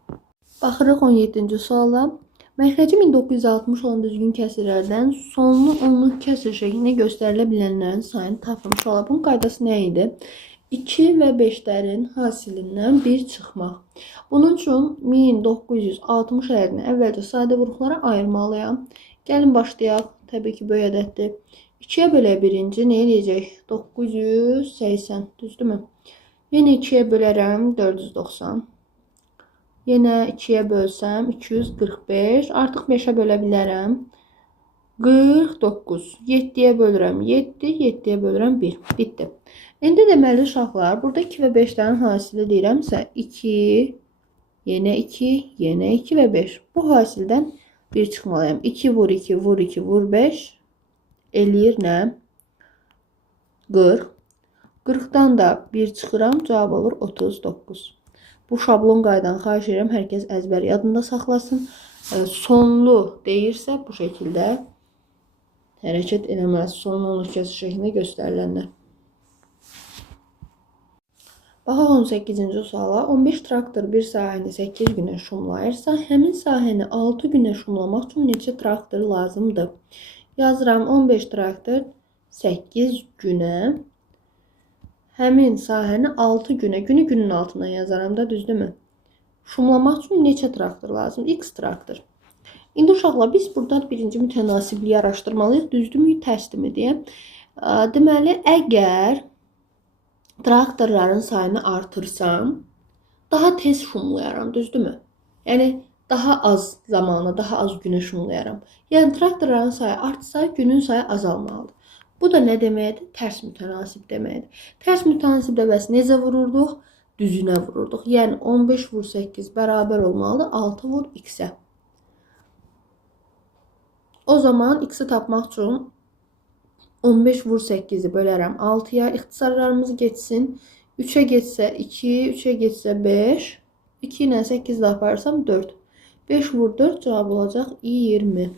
Baxırıq 17-ci suala. Məxrəci 1960 olan düzgün kəsirlərdən sonlu onluq kəsir şəklində göstərilə bilənlərin sayını tapılmış ola. Bunun qaydası nə idi? 2 və 5-lərin hasilindən 1 çıxmaq. Bunun üçün 1960 ədədini əvvəlcə sadə vuruqlara ayırmalıyam. Gəlin başlayaq. Təbii ki, böyük ədəddir. 2-yə bölə birinci nə eləyəcək? 980, düzdürmü? Yenə 2-yə bölərəm 490. Yenə 2-yə bölsəm 245. Artıq 5-ə bölə bilərəm. 49. 7-yə bölürəm 7. 7-yə bölürəm 1. Bitdi. İndi deməli uşaqlar, burada 2 və 5-lərin hasili deyirəmsə 2, yenə 2, yenə 2 və 5. Bu hasildən 1 çıxmalıyam. 2 vur 2, vur 2, vur 5. Eləyir nə? 40. 40-dan da 1 çıxıram. Cavab olur 39. Bu şablon qaydanı xahiş edirəm, hər kəs əzbər yadında saxlasın. Sonlu deyirsə bu şəkildə hərəkət eləməz. Sonlu onluq kəsir şəklində göstərilənlər. Baxaq 18-ci suala. 15 traktor bir sahəni 8 günə şumlayırsa, həmin sahəni 6 günə şumlamaq üçün neçə traktor lazımdır? Yazıram 15 traktor 8 günə. Həmin sahəni 6 günə, günü günün altından yazaram da, düzdürmü? Şumlamaq üçün neçə traktor lazımdır? X traktor. İndi uşaqlar, biz burada birinci mütənasibliyi araşdırmalıyıq. Düzdürmü, tərsdimi deyə. Deməli, əgər traktorların sayını artırsam, daha tez şumlayaram, düzdürmü? Yəni, daha az zamana, daha az günə şumlayaram. Yəni, traktorların sayı artsa, günün sayı azalmalıdır. Bu da nə deməkdir? Tərs mütənasib deməkdir. Tərs mütənasibdə bəs necə vururduq? Düzünə vururduq. Yəni 15 vur 8 bərabər olmalıdır 6 vur x-ə. O zaman x-i tapmaq üçün 15 vur 8-i bölərəm 6-ya. İxtisarlarımız geçsin. 3-ə geçsə 2, 3-ə geçsə 5. 2 ilə 8 də aparırsam 4. 5 vur 4 cavab olacaq 20.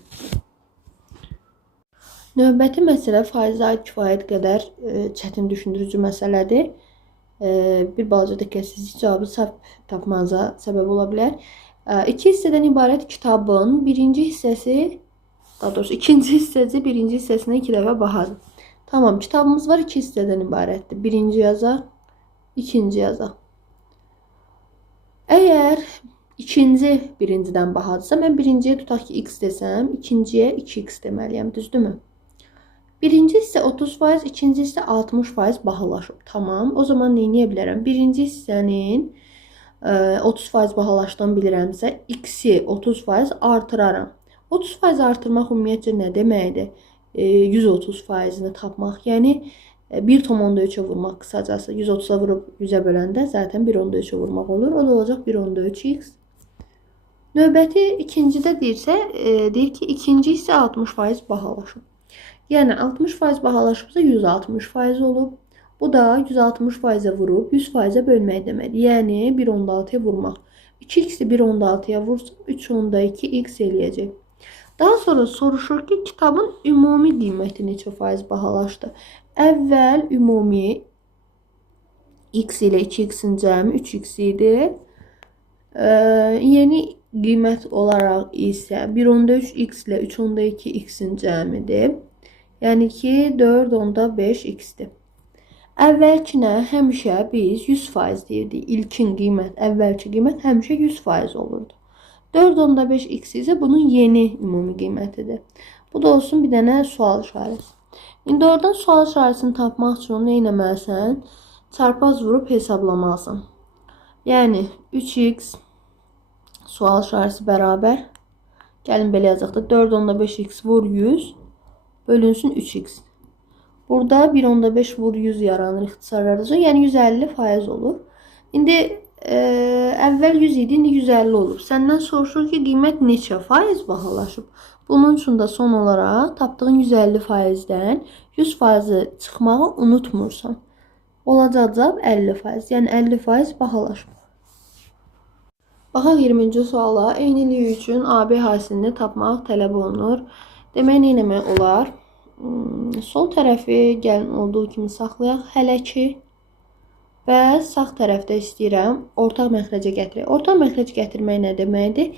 Növbəti məsələ faizə aid kifayət qədər çətin düşündürücü məsələdir. Bir balaca diqqətsizlik cavabı səhv tapmanıza səbəb ola bilər. 2 hissədən ibarət kitabın birinci hissəsi, daha doğrusu ikinci hissəsi birinci hissəsinə 2 dəfə bahadır. Tamam, kitabımız var 2 hissədən ibarətdir. Birinci yazaq, ikinci yazaq. Əgər ikinci birincidən bahadırsa, mən birinciyə tutaq ki x desəm, ikinciyə 2x deməliyəm, düzdürmü? Birinci hissə 30%, ikinci hissə 60% bahalaşıb. Tamam. O zaman nə edə bilərəm? Birinci hissənin 30% bahalaşdığını bilirəmsə, x-i 30% artıraram. 30% artırmaq ümumiyyətcə nə deməkdir? 130%-ni tapmaq. Yəni 1,3-ə vurmaq qısacası. 130-a vurub 100-ə böləndə zaten 1,3-ə vurmaq olur. O da olacaq 1,3x. Növbəti ikincidə deyirsə, deyir ki, ikinci hissə 60% bahalaşıb. Yəni 60% bahalaşıbsa 160% olub. Bu da 160%-ə vurub 100%-ə bölmək deməkdir. Yəni 1,6-ya vurmaq. 2x-i 1,6-ya vursam 3,2x eləyəcək. Daha sonra soruşur ki, kitabın ümumi qiyməti neçə faiz bahalaşdı? Əvvəl ümumi x ilə 2x-in cəmi 3x idi. Yeni qiymət olaraq isə 1,3x ilə 3,2x-in cəmidir. Yəni ki, 4,5x-dir. Əvvəlkinə həmişə biz 100% deyirdik. İlkin qiymət, əvvəlki qiymət həmişə 100% olurdu. 4,5x isə bunun yeni ümumi qiymətidir. Bu da olsun bir dənə sual işarəsi. İndi oradan sual işarəsini tapmaq üçün nə etməlisən? Çarpaz vurub hesablamalısan. Yəni 3x sual işarəsi bərabər. Gəlin belə yazaq da 4,5x vur 100 bölünsün 3x. Burada 1,5 vur 100 yaranır ixtisarlarda. Yəni 150% olur. İndi əvvəl 100 idi, indi 150 olub. Səndən soruşur ki, qiymət neçə faiz bahalaşıb? Bunun üçün də son olaraq tapdığın 150%-dən 100% çıxmağı unutmursan. Olacaq cavab 50%. Yəni 50% bahalaşıb. Baxaq 20-ci suala. Eynilik üçün AB hasilini tapmaq tələb olunur. Demək, nə etmək olar? Sol tərəfi gəlin olduğu kimi saxlayaq hələ ki. Və sağ tərəfdə istəyirəm ortaq məxrəcə gətirək. Ortaq məxrəc gətirmək nə deməkdir?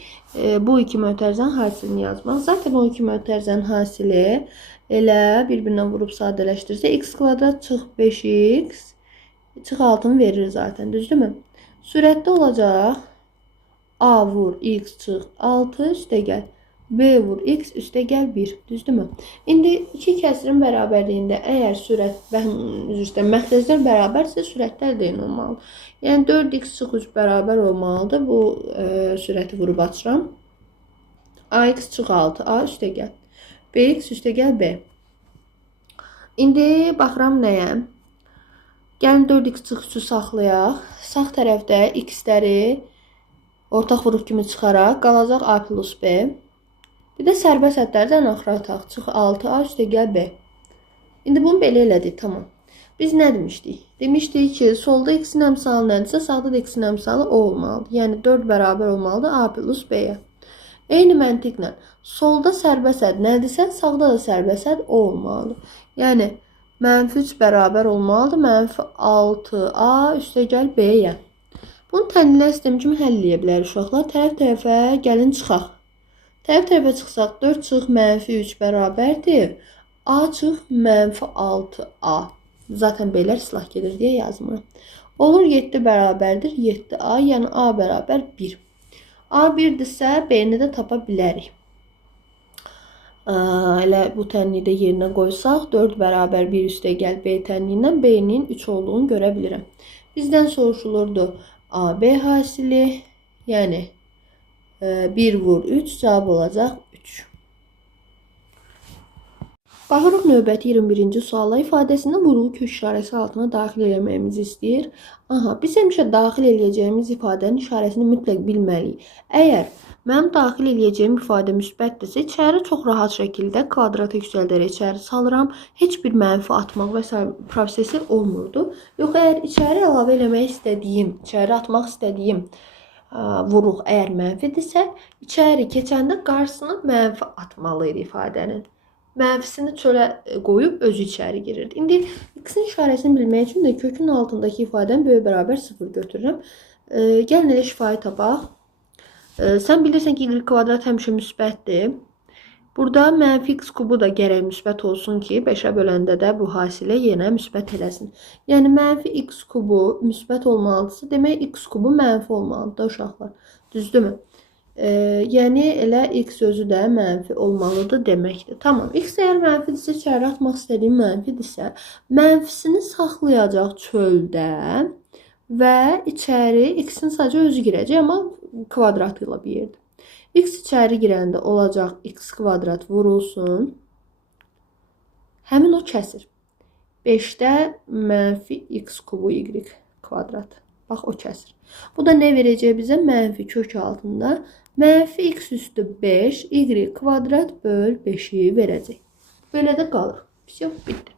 Bu iki mötərizənin hasilini yazmaq. Zaten o iki mötərizənin hasili elə bir-birinə vurub sadələşdirsə x kvadrat çıx 5x çıx 6-nı verir zaten, düzdürmü? Sürətdə olacaq a vur x çıx 6 üstə gəl. B vur x üstə gəl 1. Düzdürmü? İndi iki kəsirin bərabərliyində əgər sürət məxrəclər bərabərsə sürətlər də eyni olmalıdır. Yəni 4x çıx 3 bərabər olmalıdır. Bu sürəti vurub açıram. Ax çıx 6 a üstə gəl. Bx üstə gəl b. İndi baxıram nəyə? Gəlin 4x çıx 3-ü saxlayaq. Sağ tərəfdə x-ləri ortaq vuruq kimi çıxaraq qalacaq a plus b. Bir də sərbəst ədlərdən axıra ataq. Çıx 6a üstə gəl b. İndi bunu belə elədik, tamam. Biz nə demişdik? Demişdik ki, solda x-in əmsalı nədirsə, sağda da x-in əmsalı o olmalıdır. Yəni 4 bərabər olmalıdır a plus b-yə. Eyni məntiqlə, solda sərbəst əd nədirsə, sağda da sərbəst əd o olmalıdır. Yəni, -3 bərabər olmalıdır, -6a üstə gəl b-yə. Bunu tənqillər sistemi kimi həll edə bilərik uşaqlar. Tərəf-tərəfə gəlin çıxaq. Tərəf-tərəfə çıxsaq 4 çıx -3 bərabərdir. A çıx -6a. Zaten beylər islah gedir deyə yazmıram. Olur 7 bərabərdir 7a, yəni a bərabər 1. A 1-dirsə b-ni də tapa bilərik. Elə bu tənliyi də yerinə qoysaq 4 bərabər 1 üstə gəl b tənliyindən b-nin 3 olduğunu görə bilirəm. Bizdən soruşulurdu AB hasili, yəni 1 vur 3 cavab olacaq 3. Baxırıq növbəti 21-ci suala. İfadəsində vurğu kök işarəsi altına daxil eləməyimizi istəyir. Biz həmişə daxil eləyəcəyimiz ifadənin işarəsini mütləq bilməliyik. Əgər mənim daxil eləyəcəyim ifadə müsbətdirsə, içəri çox rahat şəkildə kvadrata yüksəldərək içəri salıram. Heç bir mənfi atmaq və s. prosesi olmurdu. Yox, əgər içəri əlavə eləmək istədiyim, içəri atmaq istədiyim vuruq əgər mənfidirsə, içəri keçəndə qarşısına mənfi atmalıydı ifadənin. Mənfisini çölə qoyub özü içəri girirdi. İndi x-in işarəsini bilmək üçün də kökün altındakı ifadəni böyük bərabər 0 götürürəm. Gəlin elə şifayı tapaq. Sən bilirsən ki, y kvadrat həmişə müsbətdir. Burada mənfi x kubu da gərək müsbət olsun ki, 5-ə böləndə də bu hasilə yenə müsbət eləsin. Yəni, mənfi x kubu müsbət olmalıdırsa, demək x kubu mənfi olmalıdır uşaqlar. Düzdürmü? Yəni, elə x özü də mənfi olmalıdır deməkdir. Tamam, x əgər mənfidirsə, içəri atmaq istədiyim mənfidirsə, mənfisini saxlayacaq çöldə və içəri x-in sadəcə özü girəcək, amma kvadratı ilə bir yerdə. X içəri girəndə olacaq x kvadrat vurulsun. Həmin o kəsir. 5-də mənfi x kubu y kvadrat. Bax, o kəsir. Bu da nə verəcək bizə? Mənfi kök altında. Mənfi x üstü 5, y kvadrat böl 5-i verəcək. Belə də qalır. Всё, bitti.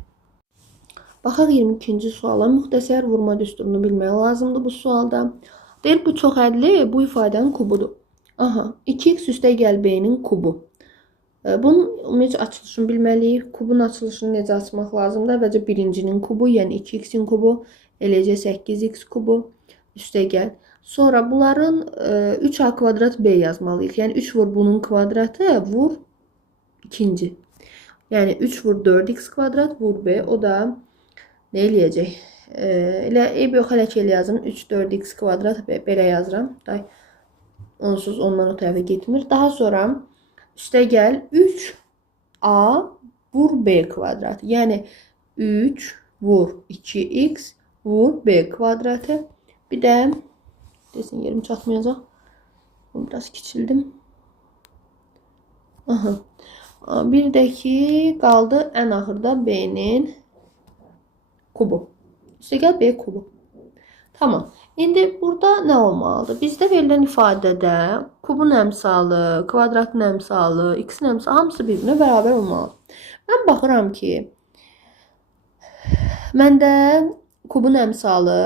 Baxaq 22-ci suala. Müxtəsər vurma düsturunu bilmək lazımdır bu sualda. Deyir, bu çox ədli, bu ifadənin kubudur. 2x üstə gəl b-nin kubu. Bunun ümumiyyətlə açılışını bilməliyik. Kubun açılışını necə açmaq lazımdır? Əvvəlcə birincinin kubu, yəni 2x-in kubu, eləcə 8x kubu üstə gəl. Sonra bunların 3a kvadrat b yazmalıyıq. Yəni 3 vur bunun kvadratı, vur ikinci. Yəni 3 vur 4x kvadrat, vur b. O da nə eləyəcək? Elə yox, hələ ki elə yazım. 3 4x kvadrat b. Belə yazıram. Onsuz ondan o tərəfə getmir. Daha sonra üstə gəl 3a vur b kvadratı. Yəni 3 vur 2x vur b kvadratı. Bir də desin yerim çatmayacaq. Biraz kiçildim. Bir də ki qaldı ən axırda b-nin kubu. Üstə gəl b kubu. Tamam. İndi burada nə olmalıdır? Bizdə verilən ifadədə kubun əmsalı, kvadratın əmsalı, x-in əmsalı hamısı bir-birinə bərabər olmalıdır. Mən baxıram ki, məndə kubun əmsalı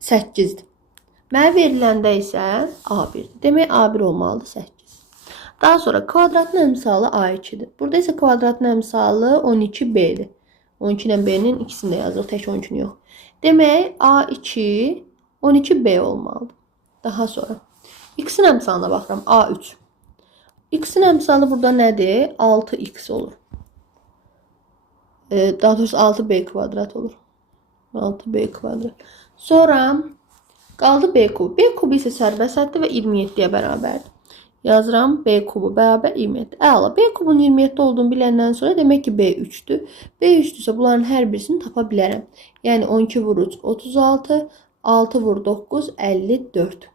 8-dir. Mənə veriləndə isə A1-dir. Demək A1 olmalıdır 8. Daha sonra kvadratın əmsalı A2'dir. Burada isə kvadratın əmsalı 12B-dir. 12 ilə B-nin ikisini də yazırıq, tək 12'ni yox. Demək A2 12B olmalıdır. Daha sonra x-in əmsalına baxıram, A3. X-in əmsalı burada nədir? 6x olur. Daha doğrusu 6B kvadrat olur. 6B kvadrat. Sonra qaldı B kubu. B kubu isə sərbəst həddir və 27-yə bərabərdir. Yazıram, B kubu bərabər 27. Əla, B kubun 27 olduğunu biləndən sonra demək ki, B 3-dür. B 3-dürsə bunların hər birisini tapa bilərəm. Yəni 12 vur 3, 36, 6 vur 9, 54.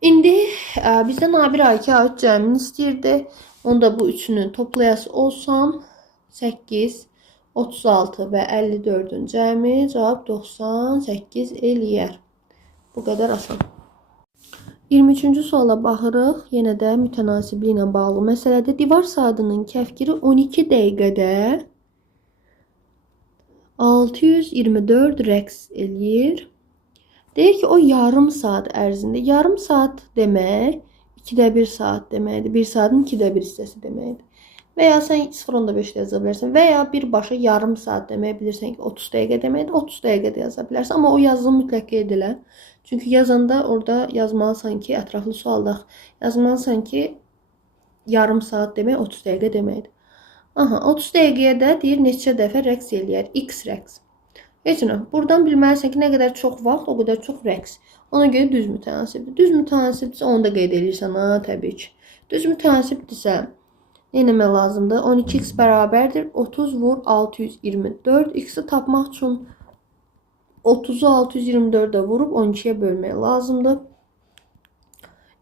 İndi bizdən A1, A2, A3 cəmini istəyirdi. Onda bu üçünü toplayası olsam 8, 36 və 54-ün cəmi cavab 98 eləyər. Bu qədər asan. 23-cü suala baxırıq. Yenə də mütənasiblik ilə bağlı məsələdə divar saatının kəfkiri 12 dəqiqədə 624 rəqs eləyir. Deyir ki, o yarım saat ərzində. Yarım saat demək 2də 1 saat deməkdir. 1 saatın 2də 1 hissəsi deməkdir. Və ya sən 0.5 yaza bilərsən. Və ya birbaşa yarım saat demək bilirsən ki, 30 dəqiqə deməkdir. 30 dəqiqə də yaza bilərsən. Amma o yazını mütləq qeyd elə. Çünki yazanda orada yazmalısan ki, ətraflı sualda yazmalısan ki, yarım saat demək 30 dəqiqə deməkdir. Aha, 30 dəqiqəyə də deyir neçə dəfə rəqs eləyər? X rəqs. Heç nə. Buradan bilməlisən ki, nə qədər çox vaxt, o qədər çox rəqs. Ona görə düz mütənasibdir. Düz mütənasibdirsə onu da qeyd edirsən, ha, təbii ki. Düz mütənasibdirsə nə etmək lazımdır? 12x bərabərdir 30 vur 624. X-i tapmaq üçün 30'u 624'e vurup 12'ye bölmeye lazımdır.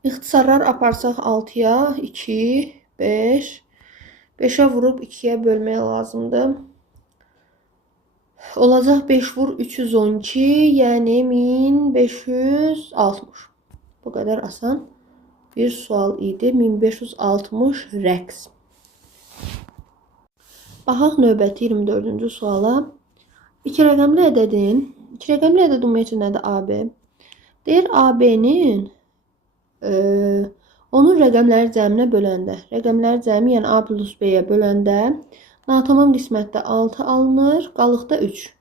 İxtisarlar aparsaq 6'ya 2, 5. 5'e vurup 2'ye bölmeye lazımdır. Olacaq 5 vur 312, yəni 1560. Bu qədər asan bir sual idi. 1560 rəqs. Baxaq növbəti 24-cü suala. İki rəqəmli ədədin İki rəqəmli ədəd ümumiyyətlə nədir? AB. Deyir AB-nin onun rəqəmləri cəminə böləndə, rəqəmləri cəmi yəni A plus B-yə böləndə natamam qismətdə 6 alınır, qalıqda 3.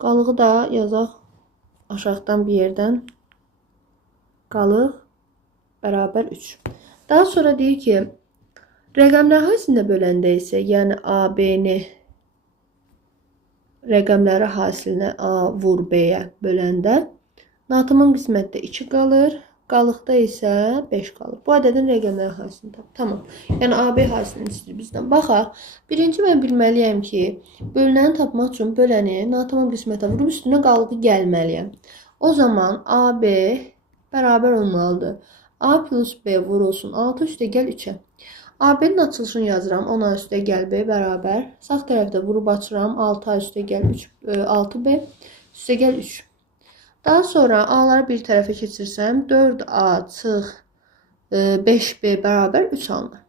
Qalığı da yazaq aşağıdan bir yerdən. Qalıq bərabər 3. Daha sonra deyir ki, rəqəmlər hasilində böləndə isə, yəni AB-ni rəqəmləri hasilinə A vur B-yə böləndə natamam qismətdə 2 qalır, qalıqda isə 5 qalır. Bu ədədin rəqəmləri hasilini tap. Tamam. Yəni AB hasilini istəyir bizdən. Baxaq. Birinci mən bilməliyəm ki, bölünəni tapmaq üçün böləni natamam qismətə vurub üstünə qalığı gəlməliyəm. O zaman AB bərabər olmalıdır. A plus B vurulsun 6 üstə gəl 3-ə. AB-nin açılışını yazıram. 10A üstə gəl B bərabər. Sağ tərəfdə vurub açıram. 6A üstə gəl 6B üstə gəl 3. Daha sonra A-ları bir tərəfə keçirsəm 4A çıx 5B bərabər 3 alınır.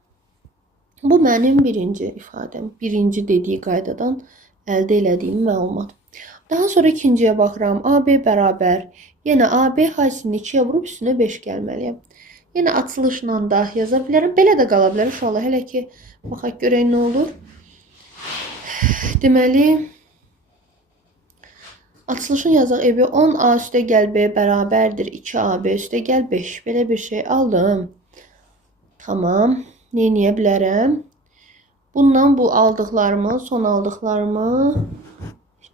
Bu mənim birinci ifadəm. Birinci dediyi qaydadan əldə elədiyim məlumat. Daha sonra ikinciyə baxıram. AB bərabər. Yenə AB hasilini 2-yə vurub üstünə 5 gəlməliyəm. Yenə açılışla da yaza bilərəm. Belə də qala bilər inşallah. Hələ ki, baxaq görək nə olur. Deməli, açılışını yazaq. 10A üstə gəl B bərabərdir 2AB üstə gəl 5. Belə bir şey aldım. Tamam. Nə edə bilərəm? Bundan bu aldıqlarımı, son aldıqlarımı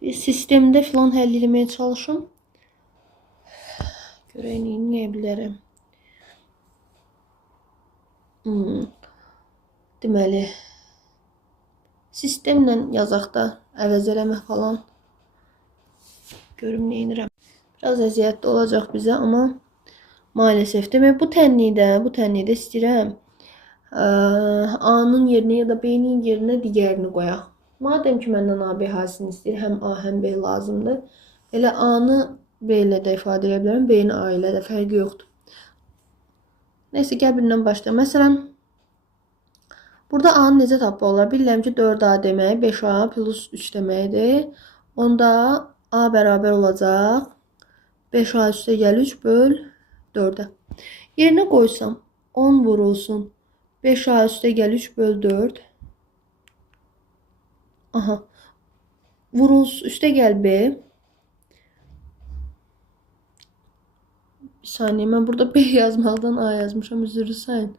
bir sistemdə filan həll etməyə çalışım. Görək nə edə bilərəm. Deməli, sistemlə yazaq da əvəz eləmək falan. Görüm nə edirəm. Biraz əziyyətli olacaq bizə, amma maalesef. Demək, bu tənlidə istəyirəm A-nın yerinə ya da B-nin yerinə digərini qoyaq. Madəm ki, məndən AB hasilini istəyir, həm A, həm B lazımdır. Elə A-nı B ilə də ifadə edə bilərəm, B-ni A ilə də, fərqi yoxdur. Neysə, gəl birindən başlayalım. Məsələn, burada A-nı necə tapmaq olar? Bilirəm ki, 4A demək 5A plus 3 deməkdir. Onda A bərabər olacaq 5A üstə gəl 3 böl 4-ə. Yerinə qoysam 10 vurulsun 5A üstə gəl 3 böl 4. Aha. Vurulsun üstə gəl B. Bir saniye, mən burada B yazmaqdan A yazmışam, üzrlü sayın.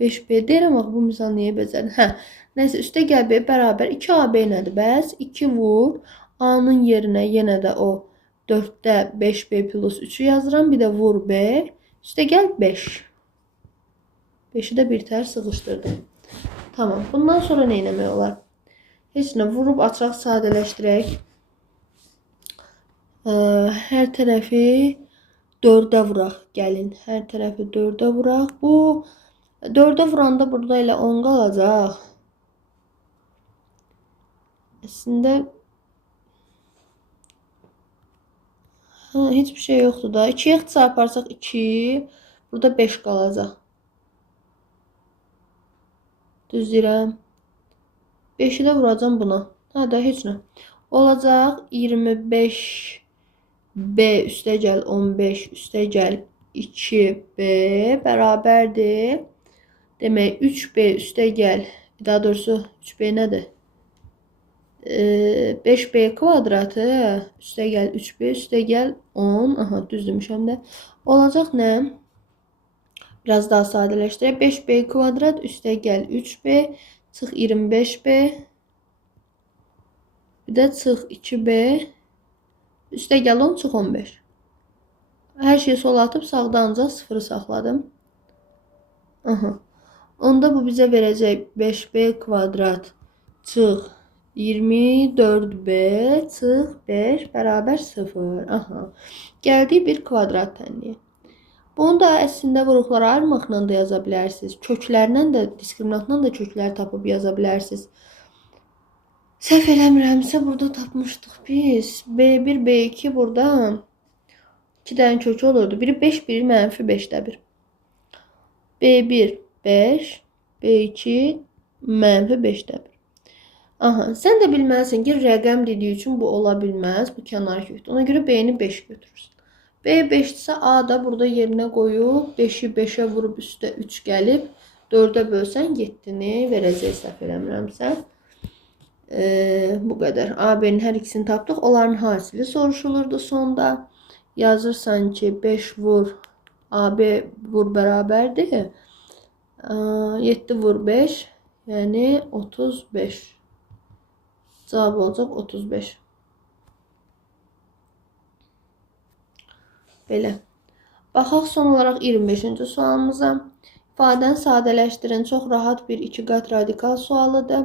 5B deyirəm, bax bu misal niyə becərdin? Hə, nəysə, üstə gəl B bərabər 2AB nədir? Bəs 2 vur A-nın yerinə yenə də o 4-də 5B plus 3-ü yazıram. Bir də vur B. Üstə gəl 5. 5-i də bir tər sıxışdırdım. Tamam. Bundan sonra nə etmək olar? Heç nə, vurub açaq sadələşdirək. Hər tərəfi 4-ə vuraq. Gəlin, hər tərəfi 4-ə vuraq. Bu 4-ə vuranda burada elə 10 qalacaq. Əslində heç bir şey yoxdur da. 2-yə çarparsaq 2, burada 5 qalacaq. Düz deyirəm. 5-i də vuracam buna. Hə də heç nə. Olacaq 25 B üstə gəl 15 üstə gəl 2B bərabərdir. Demək 3B üstə gəl. Daha doğrusu 3B nədir? 5B kvadratı üstə gəl 3B üstə gəl 10. Aha, düz demişəm də. Olacaq nə? Biraz daha sadələşdirək. 5B kvadrat üstə gəl 3B çıx 25B. Bir də çıx 2B. Üstə gəl 10 çıx 15. Hər şeyi sola atıb sağda ancaq 0-ı saxladım. Aha. Onda bu bizə verəcək 5B kvadrat çıx 24B çıx 5 bərabər 0. Aha. Gəldik bir kvadrat tənliyə. Bunu da əslində vuruqlara ayırmaqla da yaza bilərsiniz. Köklərlə də, diskriminantla da kökləri tapıb yaza bilərsiniz. Səhv eləmirəmsə burada tapmışdıq biz. B1, B2 burada 2 dənə kökü olurdu. Biri 5, biri mənfi 5-də 1. B1 5, B2 mənfi 5-də 1. Aha, sən də bilməlisən ki, rəqəm dediyi üçün bu ola bilməz. Bu kənar kökdür. Ona görə B-ni 5 götürürsən. B 5-dirsə A da burada yerinə qoyub 5-i 5-ə vurub üstə 3 gəlib 4-ə bölsən 7-ni verəcək, səhv eləmirəmsə. Bu qədər. AB-nin hər ikisini tapdıq. Onların hasili soruşulurdu sonda. Yazırsan ki 5 vur AB vur bərabərdir. 7 vur 5 yəni 35. Cavab olacaq 35. Belə. Baxaq son olaraq 25-ci sualımıza. İfadəni sadələşdirin. Çox rahat bir 2 qat radikal sualıdır.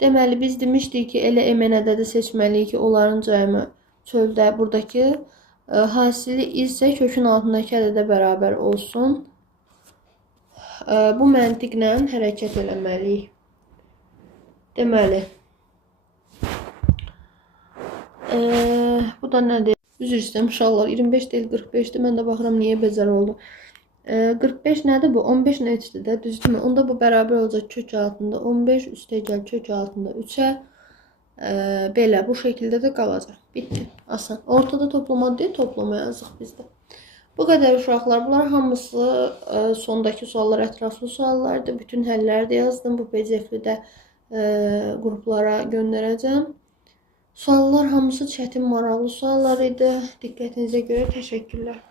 Deməli, biz demişdik ki, elə MN-ədədi seçməliyik ki, onların cəmi çöldə buradakı hasili isə kökün altındakı ədədə bərabər olsun. Bu məntiqlə hərəkət eləməliyik. Deməli, bu da nədir? Üzr istəyirəm, uşaqlar, 25 deyil 45-dir. Mən də baxıram, niyə bezər oldu. 45 nədir bu? 15 neçdir də, düzdürmü? Onda bu bərabər olacaq kök altında 15, üstə gəl kök altında 3-ə. Belə, bu şəkildə də qalacaq. Bitdi, asan. Ortada toplama deyil, toplama yazıq bizdə. Bu qədər uşaqlar. Bunlar hamısı sondakı suallar ətraflı suallardır. Bütün həlləri də yazdım. Bu PDF-li də qruplara göndərəcəm. Suallar hamısı çətin, maraqlı suallar idi. Diqqətinizə görə təşəkkürlər.